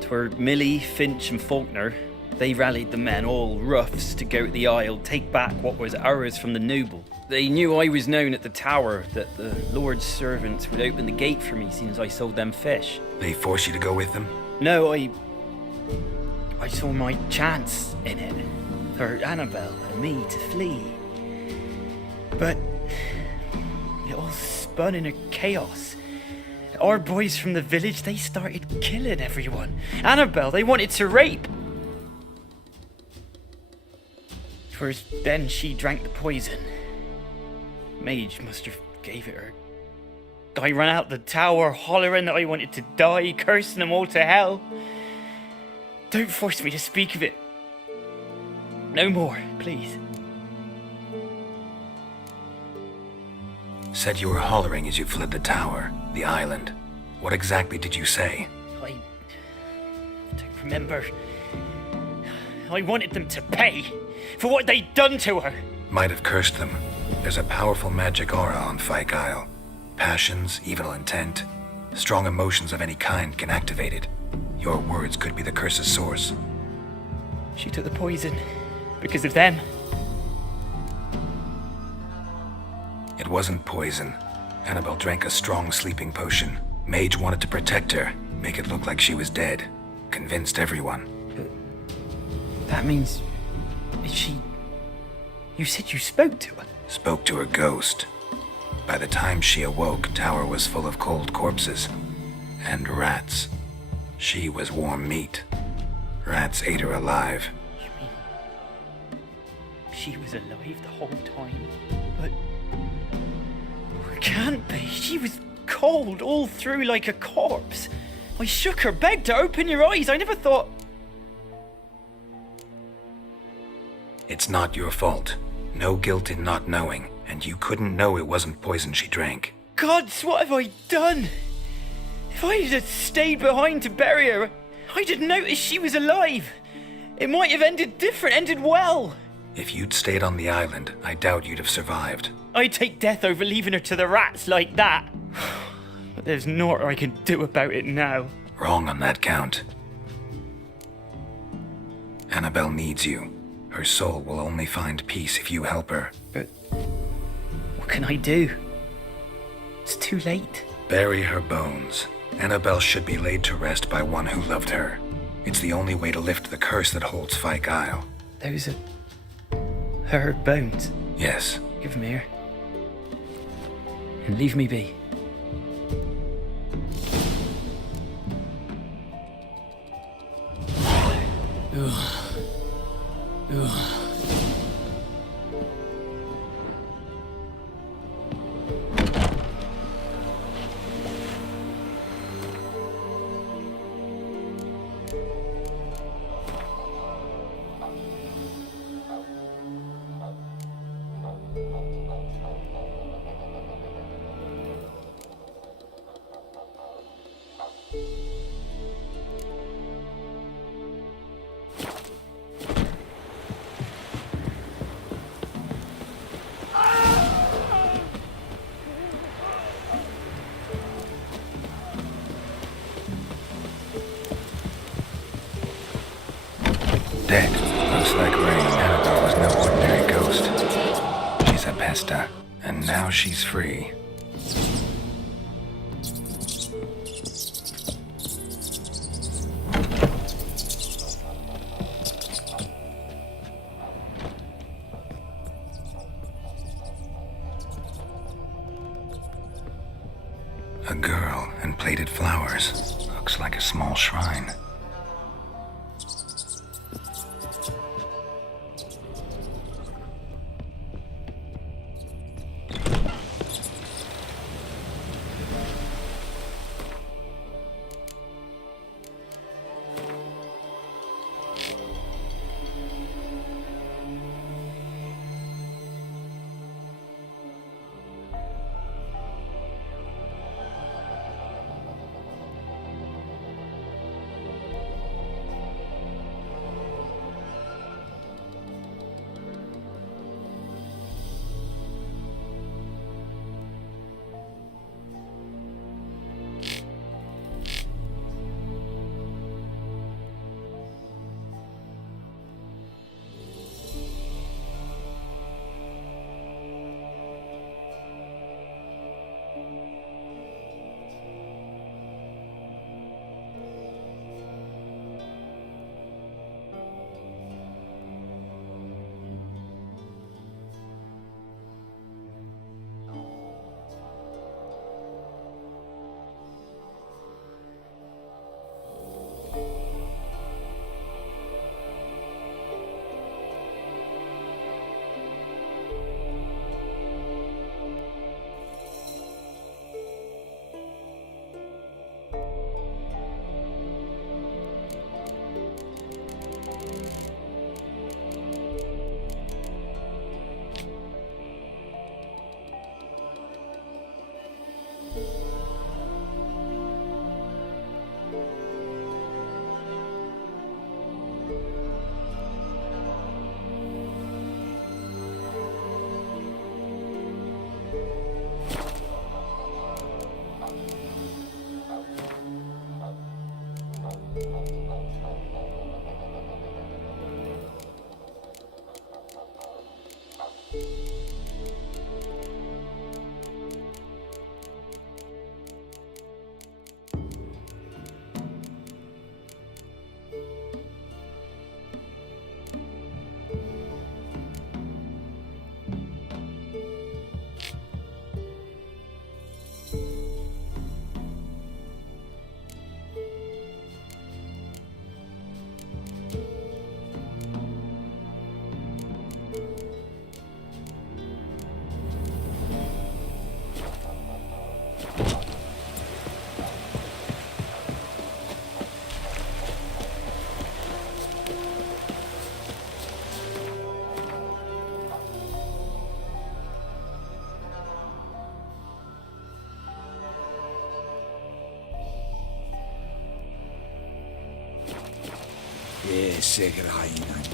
'Twere Millie, Finch and Faulkner. They rallied the men, all roughs, to go to the Isle, take back what was ours from the noble. They knew I was known at the tower, that the Lord's servants would open the gate for me as soon as I sold them fish. They forced you to go with them? No, I saw my chance in it. For Annabelle and me to flee. But it all spun in a chaos. Our boys from the village, they started killing everyone. Annabelle, they wanted to rape. First, then she drank the poison. Mage must have gave it her. I ran out the tower hollering that I wanted to die, cursing them all to hell. Don't force me to speak of it. No more, please. Said you were hollering as you fled the tower, the island. What exactly did you say? I don't remember. I wanted them to pay for what they'd done to her. Might have cursed them. There's a powerful magic aura on Fyke Isle. Passions, evil intent, strong emotions of any kind can activate it. Your words could be the curse's source. She took the poison because of them. It wasn't poison. Annabelle drank a strong sleeping potion. Mage wanted to protect her, make it look like she was dead. Convinced everyone. That means... You said you spoke to her? Spoke to her ghost. By the time she awoke, Tower was full of cold corpses. And rats. She was warm meat. Rats ate her alive. You mean... she was alive the whole time? But... it can't be. She was cold all through like a corpse. I shook her, begged her, open your eyes. I never thought... It's not your fault. No guilt in not knowing, and you couldn't know it wasn't poison she drank. Gods, what have I done? If I had stayed behind to bury her, I'd have noticed she was alive. It might have ended different, ended well. If you'd stayed on the island, I doubt you'd have survived. I'd take death over leaving her to the rats like that. But there's naught I can do about it now. Wrong on that count. Annabelle needs you. Her soul will only find peace if you help her. But what can I do? It's too late. Bury her bones. Annabelle should be laid to rest by one who loved her. It's the only way to lift the curse that holds Fyke Isle. Those are her bones. Yes, Give him here. And leave me be. Dead. Looks like Rain. Annabelle was no ordinary ghost. She's a pesta, and now she's free. A girl and plated flowers. Looks like a small shrine. Seguirai anche.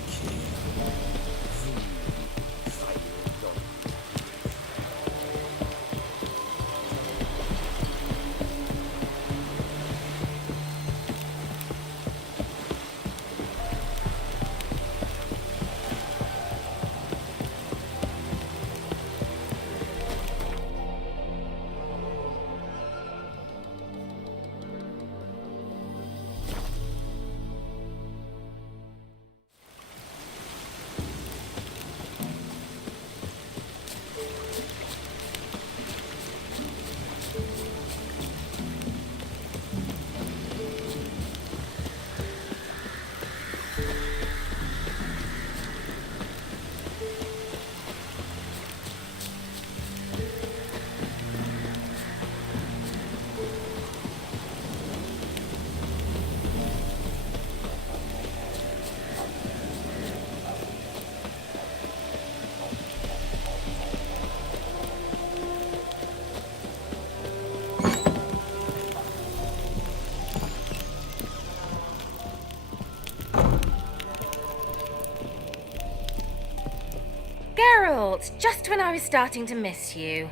Geralt, just when I was starting to miss you.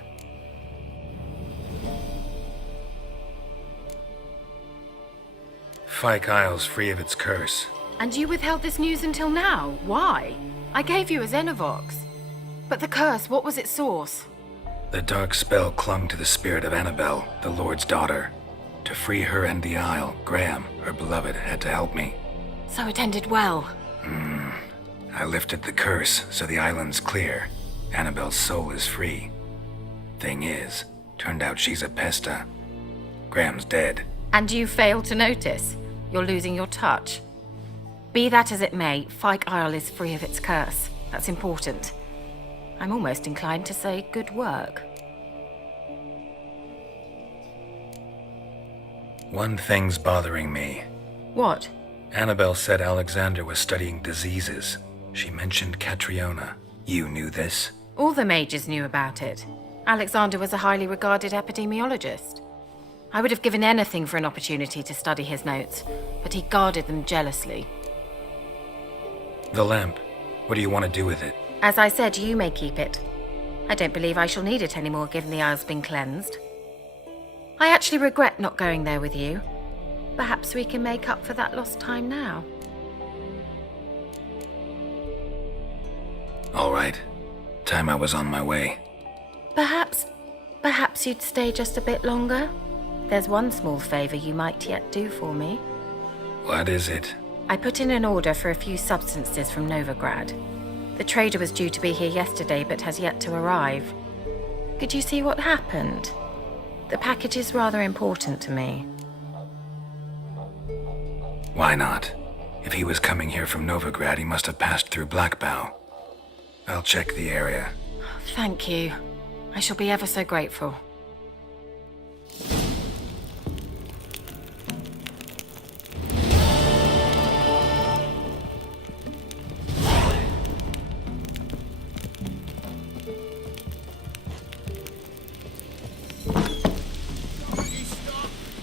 Fyke Isle's free of its curse. And you withheld this news until now? Why? I gave you a Xenovox. But the curse, what was its source? The dark spell clung to the spirit of Annabelle, the Lord's daughter. To free her and the Isle, Graham, her beloved, had to help me. So it ended well. I lifted the curse, so the island's clear. Annabelle's soul is free. Thing is, turned out she's a Pesta. Graham's dead. And you failed to notice? You're losing your touch. Be that as it may, Fyke Isle is free of its curse. That's important. I'm almost inclined to say good work. One thing's bothering me. What? Annabelle said Alexander was studying diseases. She mentioned Catriona. You knew this? All the mages knew about it. Alexander was a highly regarded epidemiologist. I would have given anything for an opportunity to study his notes, but he guarded them jealously. The lamp. What do you want to do with it? As I said, you may keep it. I don't believe I shall need it anymore, given the Isle's been cleansed. I actually regret not going there with you. Perhaps we can make up for that lost time now. All right. Time I was on my way. Perhaps you'd stay just a bit longer? There's one small favor you might yet do for me. What is it? I put in an order for a few substances from Novigrad. The trader was due to be here yesterday, but has yet to arrive. Could you see what happened? The package is rather important to me. Why not? If he was coming here from Novigrad, he must have passed through Blackbough. I'll check the area. Thank you. I shall be ever so grateful.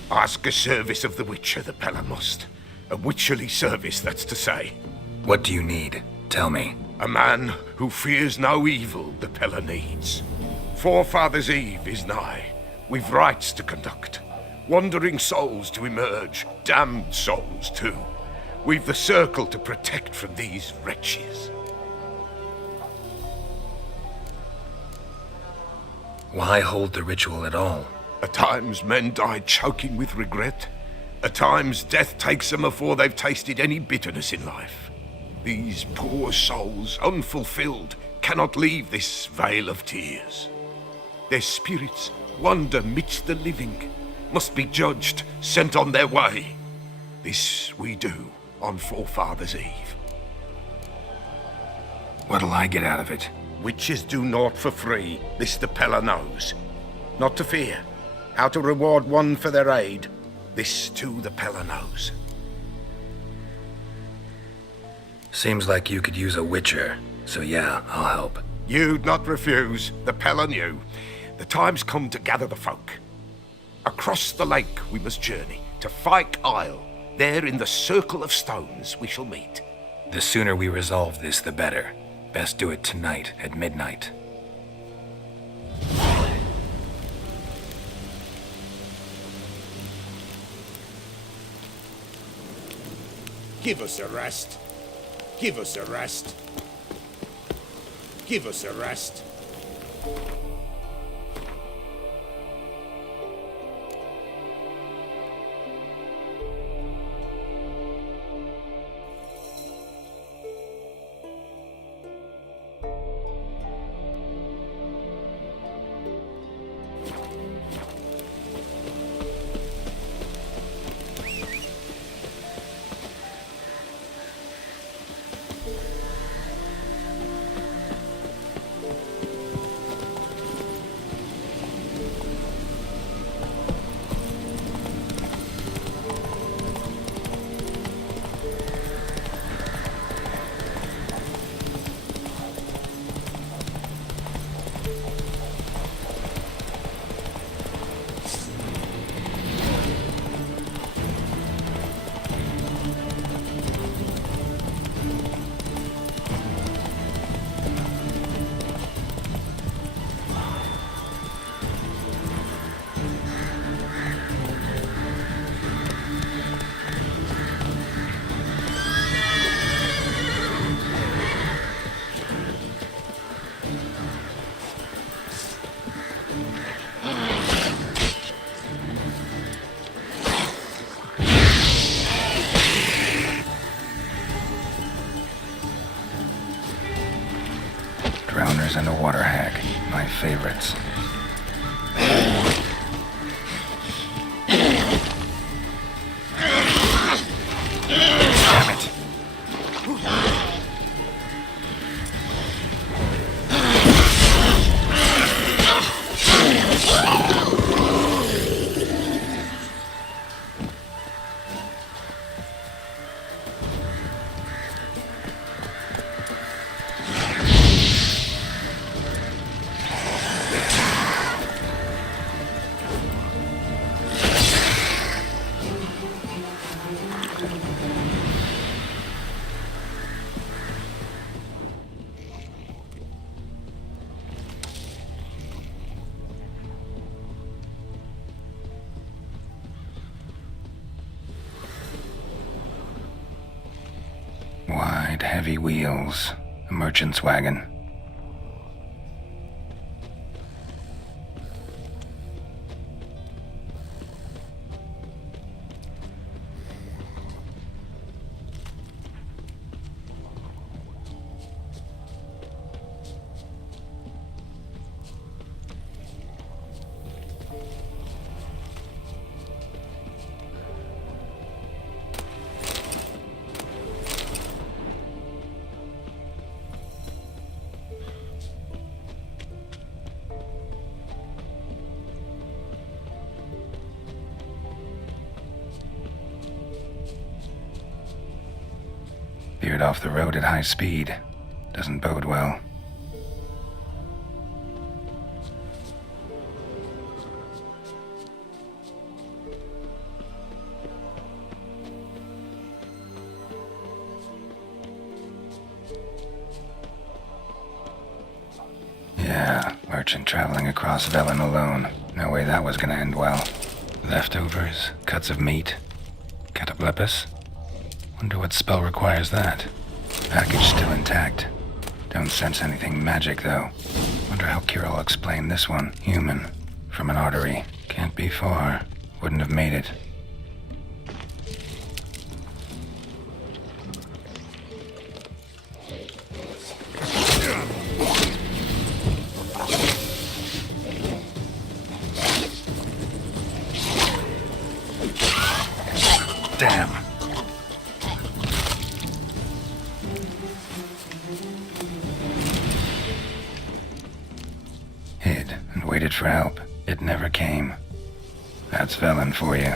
Ask a service of the Witcher, the Pella must. A witcherly service, that's to say. What do you need? Tell me. A man who fears no evil the Pella needs. Forefathers' Eve is nigh. We've rites to conduct. Wandering souls to emerge. Damned souls, too. We've the circle to protect from these wretches. Why hold the ritual at all? At times men die choking with regret. At times death takes them before they've tasted any bitterness in life. These poor souls, unfulfilled, cannot leave this vale of tears. Their spirits wander midst the living, must be judged, sent on their way. This we do on Forefathers' Eve. What'll I get out of it? Witches do naught for free, this the Pella knows. Not to fear. How to reward one for their aid, this too the Pella knows. Seems like you could use a witcher, so yeah, I'll help. You'd not refuse, the Pella knew. The time's come to gather the folk. Across the lake we must journey, to Fyke Isle. There in the circle of stones we shall meet. The sooner we resolve this, the better. Best do it tonight at midnight. Give us a rest. Give us a rest. Give us a rest. Drowners and a water hag, my favorites. Damn it. Wide, heavy wheels. A merchant's wagon. Veered off the road at high speed. Doesn't bode well. Yeah, merchant traveling across Velen alone. No way that was gonna end well. Leftovers, cuts of meat, cataplepis. Wonder what spell requires that. Package still intact. Don't sense anything magic, though. Wonder how Kira will explain this one. Human. From an artery. Can't be far. Wouldn't have made it. Damn. Hid and waited for help. It never came. That's Velen for you.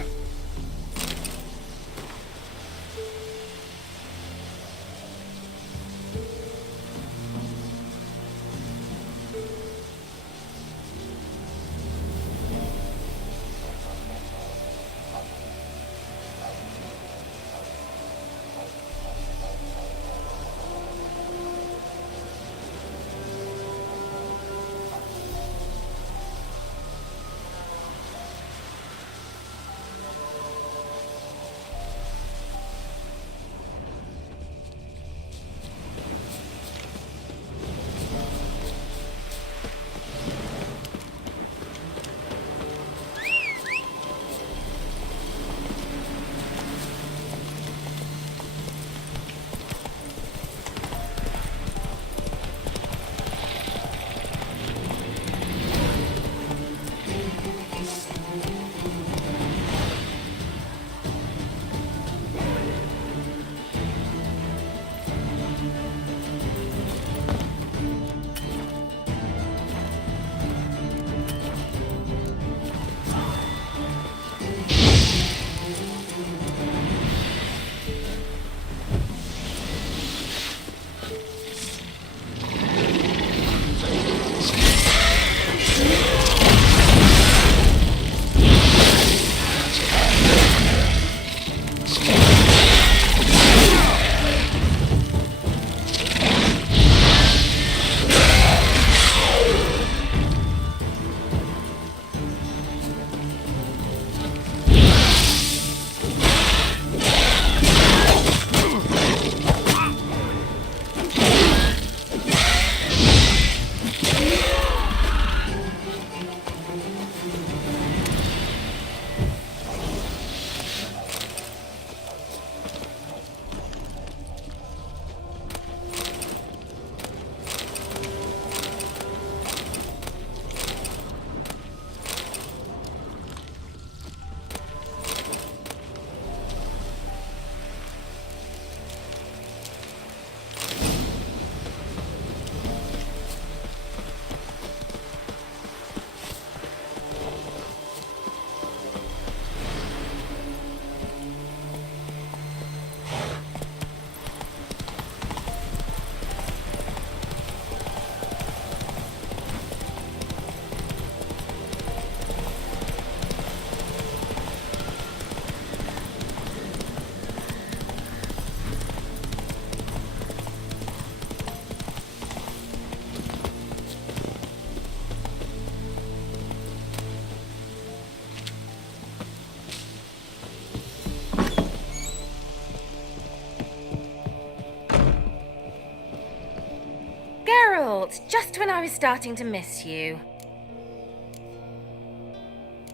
fault, just when I was starting to miss you.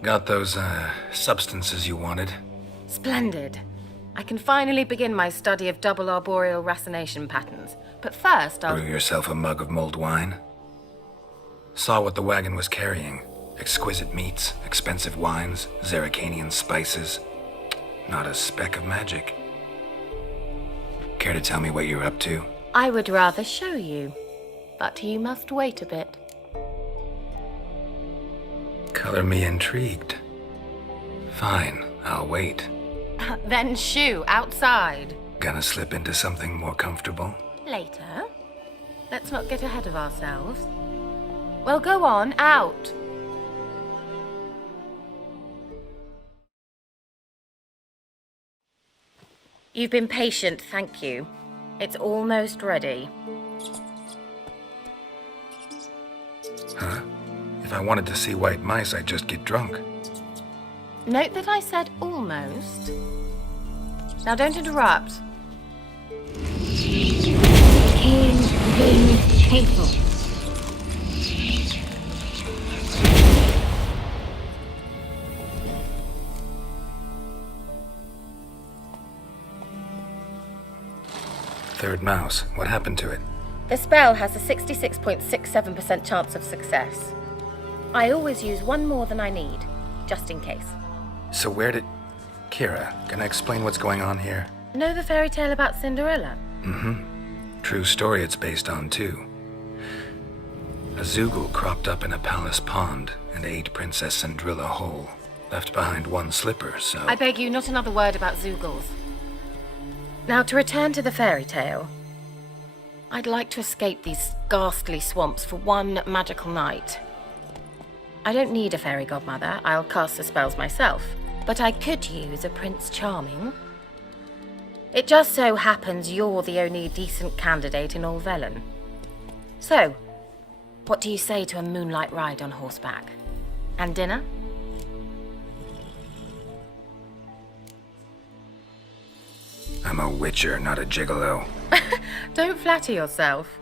Got those, substances you wanted? Splendid. I can finally begin my study of double arboreal racination patterns. But first, I'll... Brew yourself a mug of mulled wine? Saw what the wagon was carrying. Exquisite meats, expensive wines, Zerrikanian spices. Not a speck of magic. Care to tell me what you're up to? I would rather show you, but you must wait a bit. Color me intrigued. Fine, I'll wait. Then shoo, outside. Gonna slip into something more comfortable? Later. Let's not get ahead of ourselves. Well, go on, out. You've been patient, thank you. It's almost ready. Huh? If I wanted to see white mice, I'd just get drunk. Note that I said almost. Now don't interrupt. King Vin Faithful. Third mouse. What happened to it? The spell has a 66.67% chance of success. I always use one more than I need, just in case. So where did... Kira, gonna explain what's going on here? Know the fairy tale about Cinderella? Mm-hmm. True story it's based on, too. A Zoogle cropped up in a palace pond and ate Princess Cindrilla whole. Left behind one slipper, so... I beg you, not another word about Zoogles. Now, to return to the fairy tale. I'd like to escape these ghastly swamps for one magical night. I don't need a fairy godmother, I'll cast the spells myself. But I could use a Prince Charming. It just so happens you're the only decent candidate in all Velen. So, what do you say to a moonlight ride on horseback? And dinner? I'm a witcher, not a gigolo. Don't flatter yourself.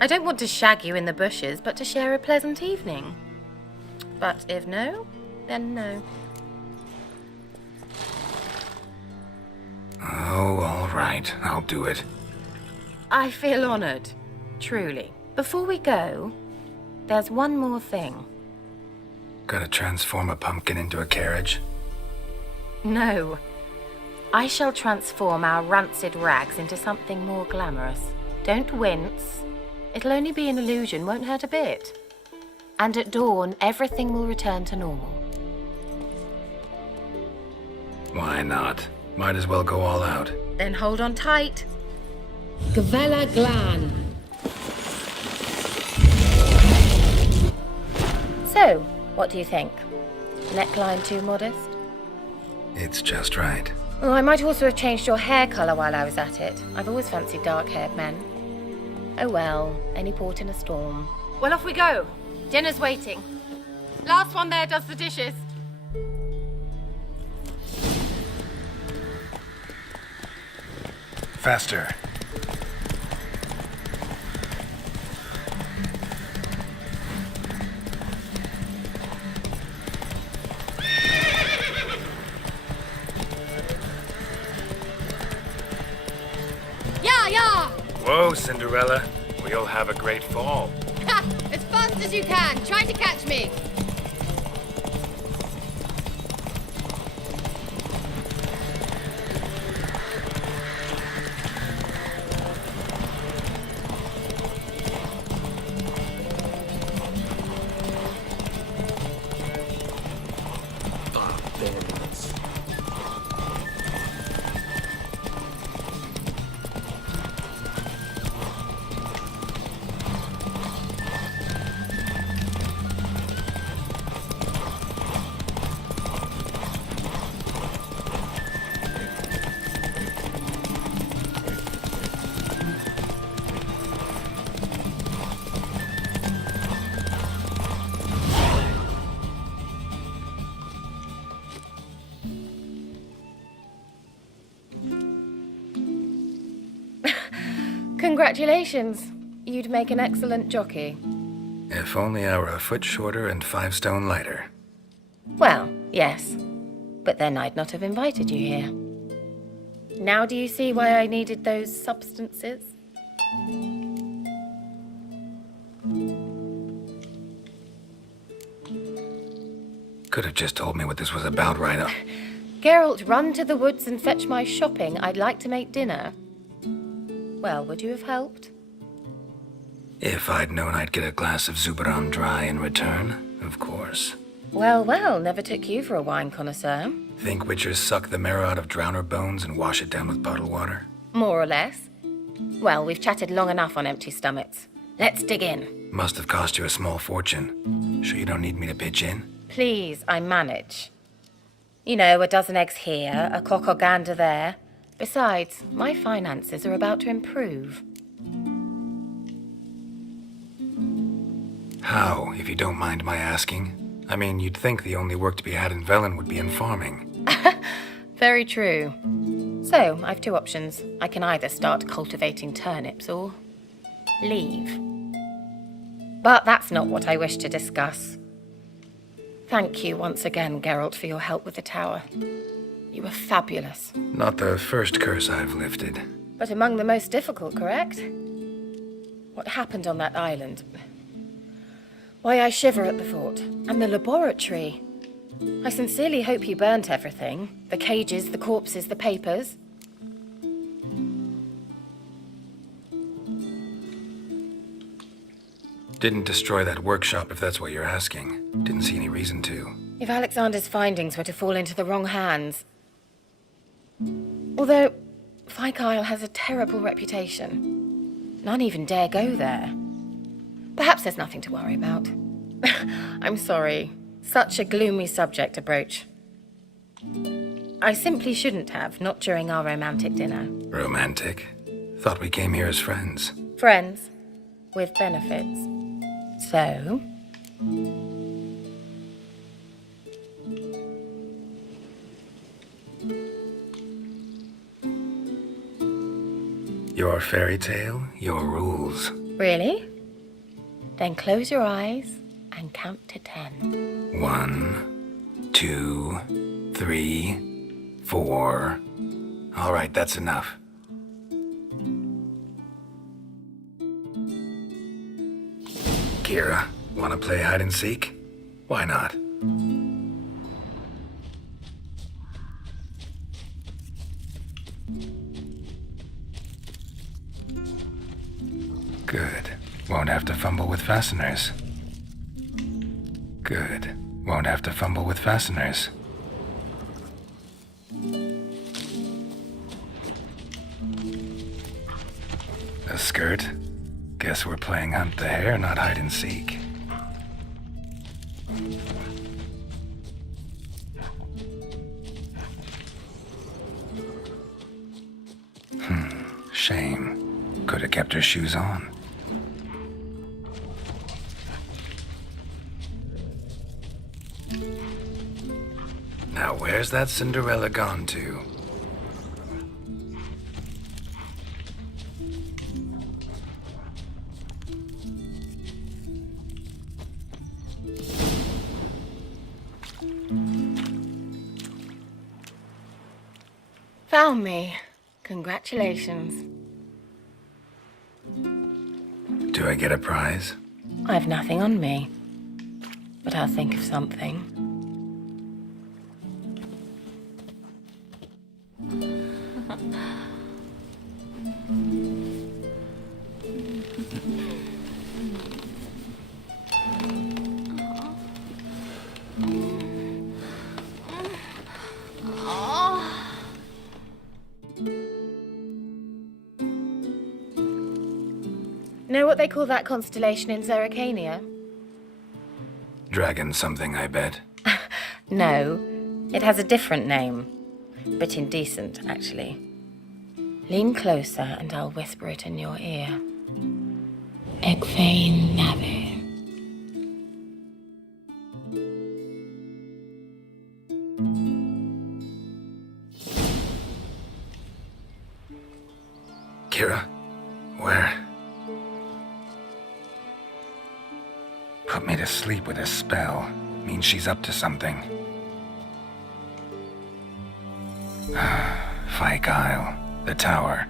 I don't want to shag you in the bushes, but to share a pleasant evening. But if no, then no. Oh, all right. I'll do it. I feel honored. Truly. Before we go, there's one more thing. Gotta transform a pumpkin into a carriage? No. I shall transform our rancid rags into something more glamorous. Don't wince. It'll only be an illusion, won't hurt a bit. And at dawn, everything will return to normal. Why not? Might as well go all out. Then hold on tight. Gavella Glan. So, what do you think? Neckline too modest? It's just right. Oh, I might also have changed your hair colour while I was at it. I've always fancied dark-haired men. Oh well, any port in a storm. Well, off we go. Dinner's waiting. Last one there does the dishes. Faster. Yeah, yeah! Whoa, Cinderella. We'll have a great fall. Ha! As fast as you can. Try to catch me. Congratulations. You'd make an excellent jockey. If only I were a foot shorter and 5 stone lighter. Well, yes. But then I'd not have invited you here. Now do you see why I needed those substances? Could have just told me what this was about right up. Geralt, run to the woods and fetch my shopping. I'd like to make dinner. Well, would you have helped? If I'd known I'd get a glass of Zubaram dry in return, of course. Well, well, never took you for a wine connoisseur. Think witchers suck the marrow out of drowner bones and wash it down with bottled water? More or less. Well, we've chatted long enough on empty stomachs. Let's dig in. Must have cost you a small fortune. Sure you don't need me to pitch in? Please, I manage. You know, a dozen eggs here, a cock or gander there. Besides, my finances are about to improve. How, if you don't mind my asking? I mean, you'd think the only work to be had in Velen would be in farming. Very true. So, I've 2 options. I can either start cultivating turnips or leave. But that's not what I wish to discuss. Thank you once again, Geralt, for your help with the tower. You were fabulous. Not the first curse I've lifted. But among the most difficult, correct? What happened on that island? Why, I shiver at the thought. And the laboratory. I sincerely hope you burnt everything. The cages, the corpses, the papers. Didn't destroy that workshop, if that's what you're asking. Didn't see any reason to. If Alexander's findings were to fall into the wrong hands... Although, Fyke Isle has a terrible reputation. None even dare go there. Perhaps there's nothing to worry about. I'm sorry. Such a gloomy subject to broach. I simply shouldn't have, not during our romantic dinner. Romantic? Thought we came here as friends. Friends, with benefits. So... Your fairy tale, your rules. Really? Then close your eyes and count to 10. 1, 2, 3, 4. All right, that's enough. Kira, want to play hide and seek? Why not? Good. Won't have to fumble with fasteners. Good. Won't have to fumble with fasteners. A skirt? Guess we're playing hunt the hare, not hide and seek. Shame. Could have kept her shoes on. Now where's that Cinderella gone to? Found me. Congratulations. Do I get a prize? I've nothing on me. But I'll think of something. Know what they call that constellation in Zerrikania? Dragon something, I bet. No, it has a different name. Bit indecent, actually. Lean closer and I'll whisper it in your ear. Egfain Nave. Kira, where? Put me to sleep with a spell. Means she's up to something. Fyke Isle. The tower.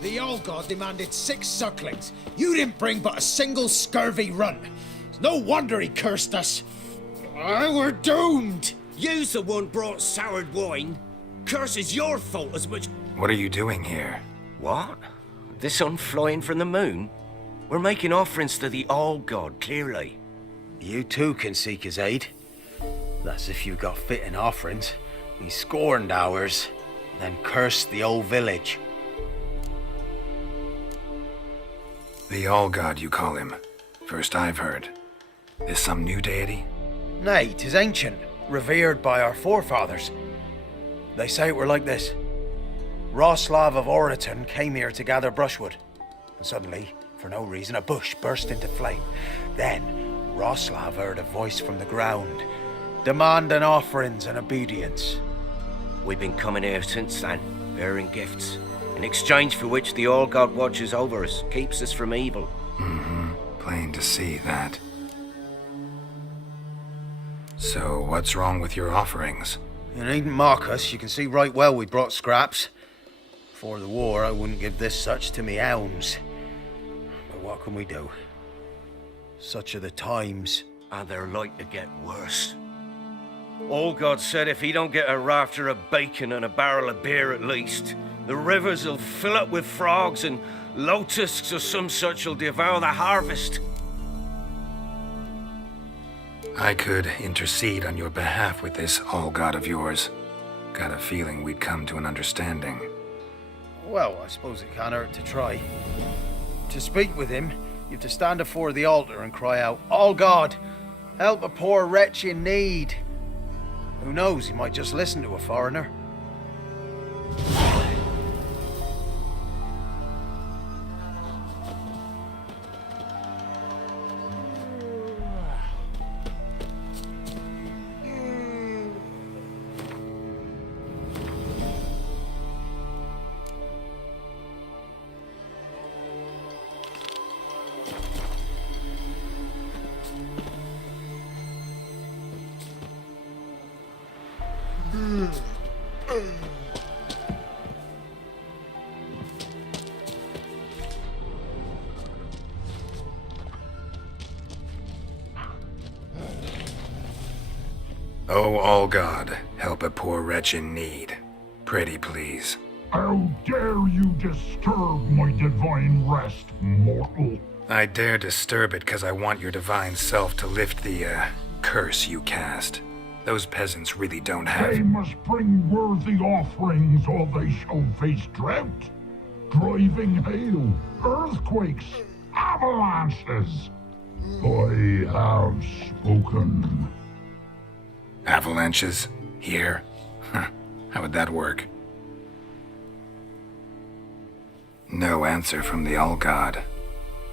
The old god demanded 6 sucklings. You didn't bring but a single scurvy run. It's no wonder he cursed us. We're doomed. You's the one brought soured wine. Curse is your fault as much. What are you doing here? What? The sun flying from the moon? We're making offerings to the All God, clearly. You too can seek his aid. That's if you've got fitting offerings. He scorned ours, then cursed the old village. The All God, you call him. First I've heard. Is some new deity? Nay, 'tis ancient, revered by our forefathers. They say it were like this. Roslav of Oriton came here to gather brushwood, and suddenly, for no reason, a bush burst into flame. Then, Roslav heard a voice from the ground, demanding offerings and obedience. We've been coming here since then, bearing gifts, in exchange for which the All God watches over us, keeps us from evil. Mm-hmm. Plain to see that. So, what's wrong with your offerings? You needn't mock us. You can see right well we brought scraps. Before the war, I wouldn't give this such to me hounds. But what can we do? Such are the times. And they're like to get worse. All God said if he don't get a rafter of bacon and a barrel of beer at least, the rivers will fill up with frogs and locusts or some such will devour the harvest. I could intercede on your behalf with this All God of yours. Got a feeling we'd come to an understanding. Well, I suppose it can't hurt to try. To speak with him, you have to stand before the altar and cry out, All God, help a poor wretch in need. Who knows, he might just listen to a foreigner. Oh, All God, help a poor wretch in need. Pretty please. How dare you disturb my divine rest, mortal? I dare disturb it because I want your divine self to lift the, curse you cast. Those peasants really don't have... They must bring worthy offerings or they shall face drought, driving hail, earthquakes, avalanches. I have spoken. Avalanches? Here? Huh. How would that work? No answer from the All God.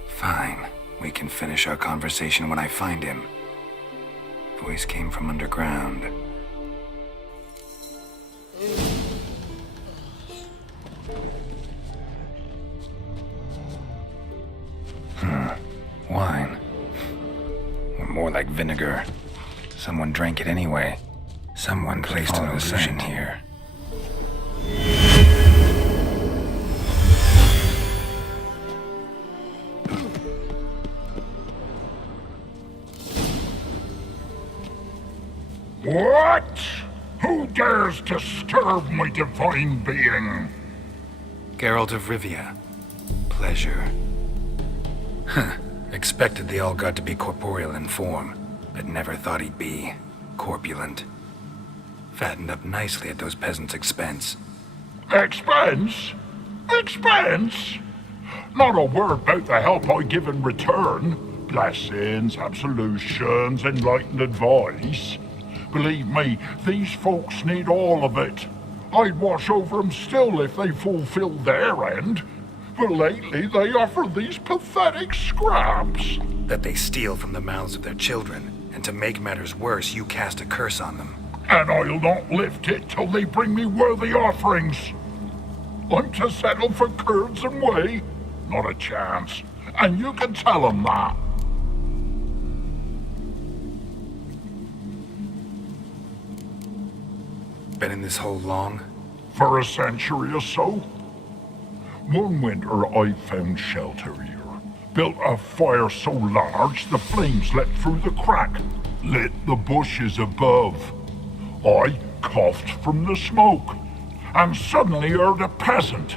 Fine. We can finish our conversation when I find him. Voice came from underground. Wine. more like vinegar. Someone drank it anyway. Someone placed an illusion here. What? Who dares disturb my divine being? Geralt of Rivia. Pleasure. Huh. Expected the All-God to be corporeal in form, but never thought he'd be corpulent. Fattened up nicely at those peasants' expense. Expense? Expense? Not a word about the help I give in return. Blessings, absolutions, enlightened advice. Believe me, these folks need all of it. I'd watch over them still if they fulfilled their end. But lately they offer these pathetic scraps. That they steal from the mouths of their children, and to make matters worse, you cast a curse on them. And I'll not lift it till they bring me worthy offerings. I'm to settle for curds and whey? Not a chance. And you can tell them that. Been in this hole long? For a century or so. One winter I found shelter here. Built a fire so large the flames leapt through the crack, lit the bushes above. I coughed from the smoke, and suddenly heard a peasant.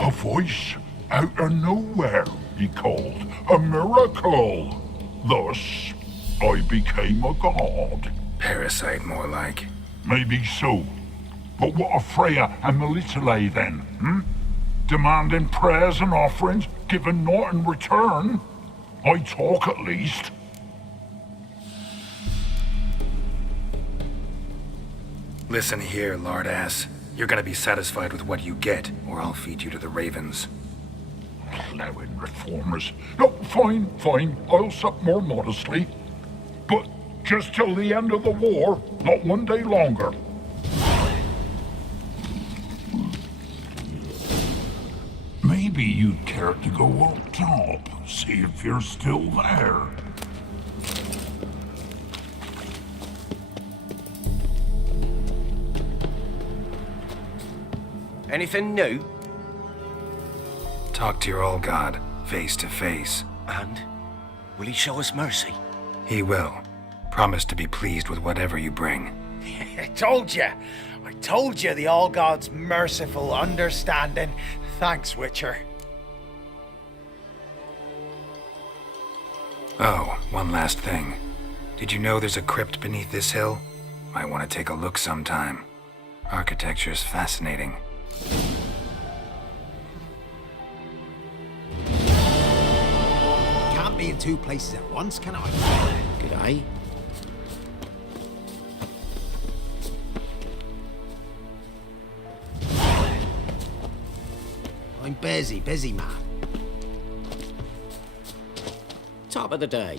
A voice out of nowhere, he called. A miracle. Thus, I became a god. Parasite, more like. Maybe so. But what of Freya and Melitele then, Demanding prayers and offerings, giving naught in return? I talk at least. Listen here, lard-ass. You're gonna be satisfied with what you get, or I'll feed you to the ravens. Plowing reformers. No, fine. I'll sup more modestly. But just till the end of the war, not one day longer. Maybe you'd care to go up top, see if you're still there. Anything new? Talk to your All-God, face to face. And? Will he show us mercy? He will. Promise to be pleased with whatever you bring. I told you the All-God's merciful, understanding. Thanks, Witcher. Oh, one last thing. Did you know there's a crypt beneath this hill? Might want to take a look sometime. Architecture's fascinating. Can't be in two places at once, can I? G'day. I'm busy, man. Top of the day.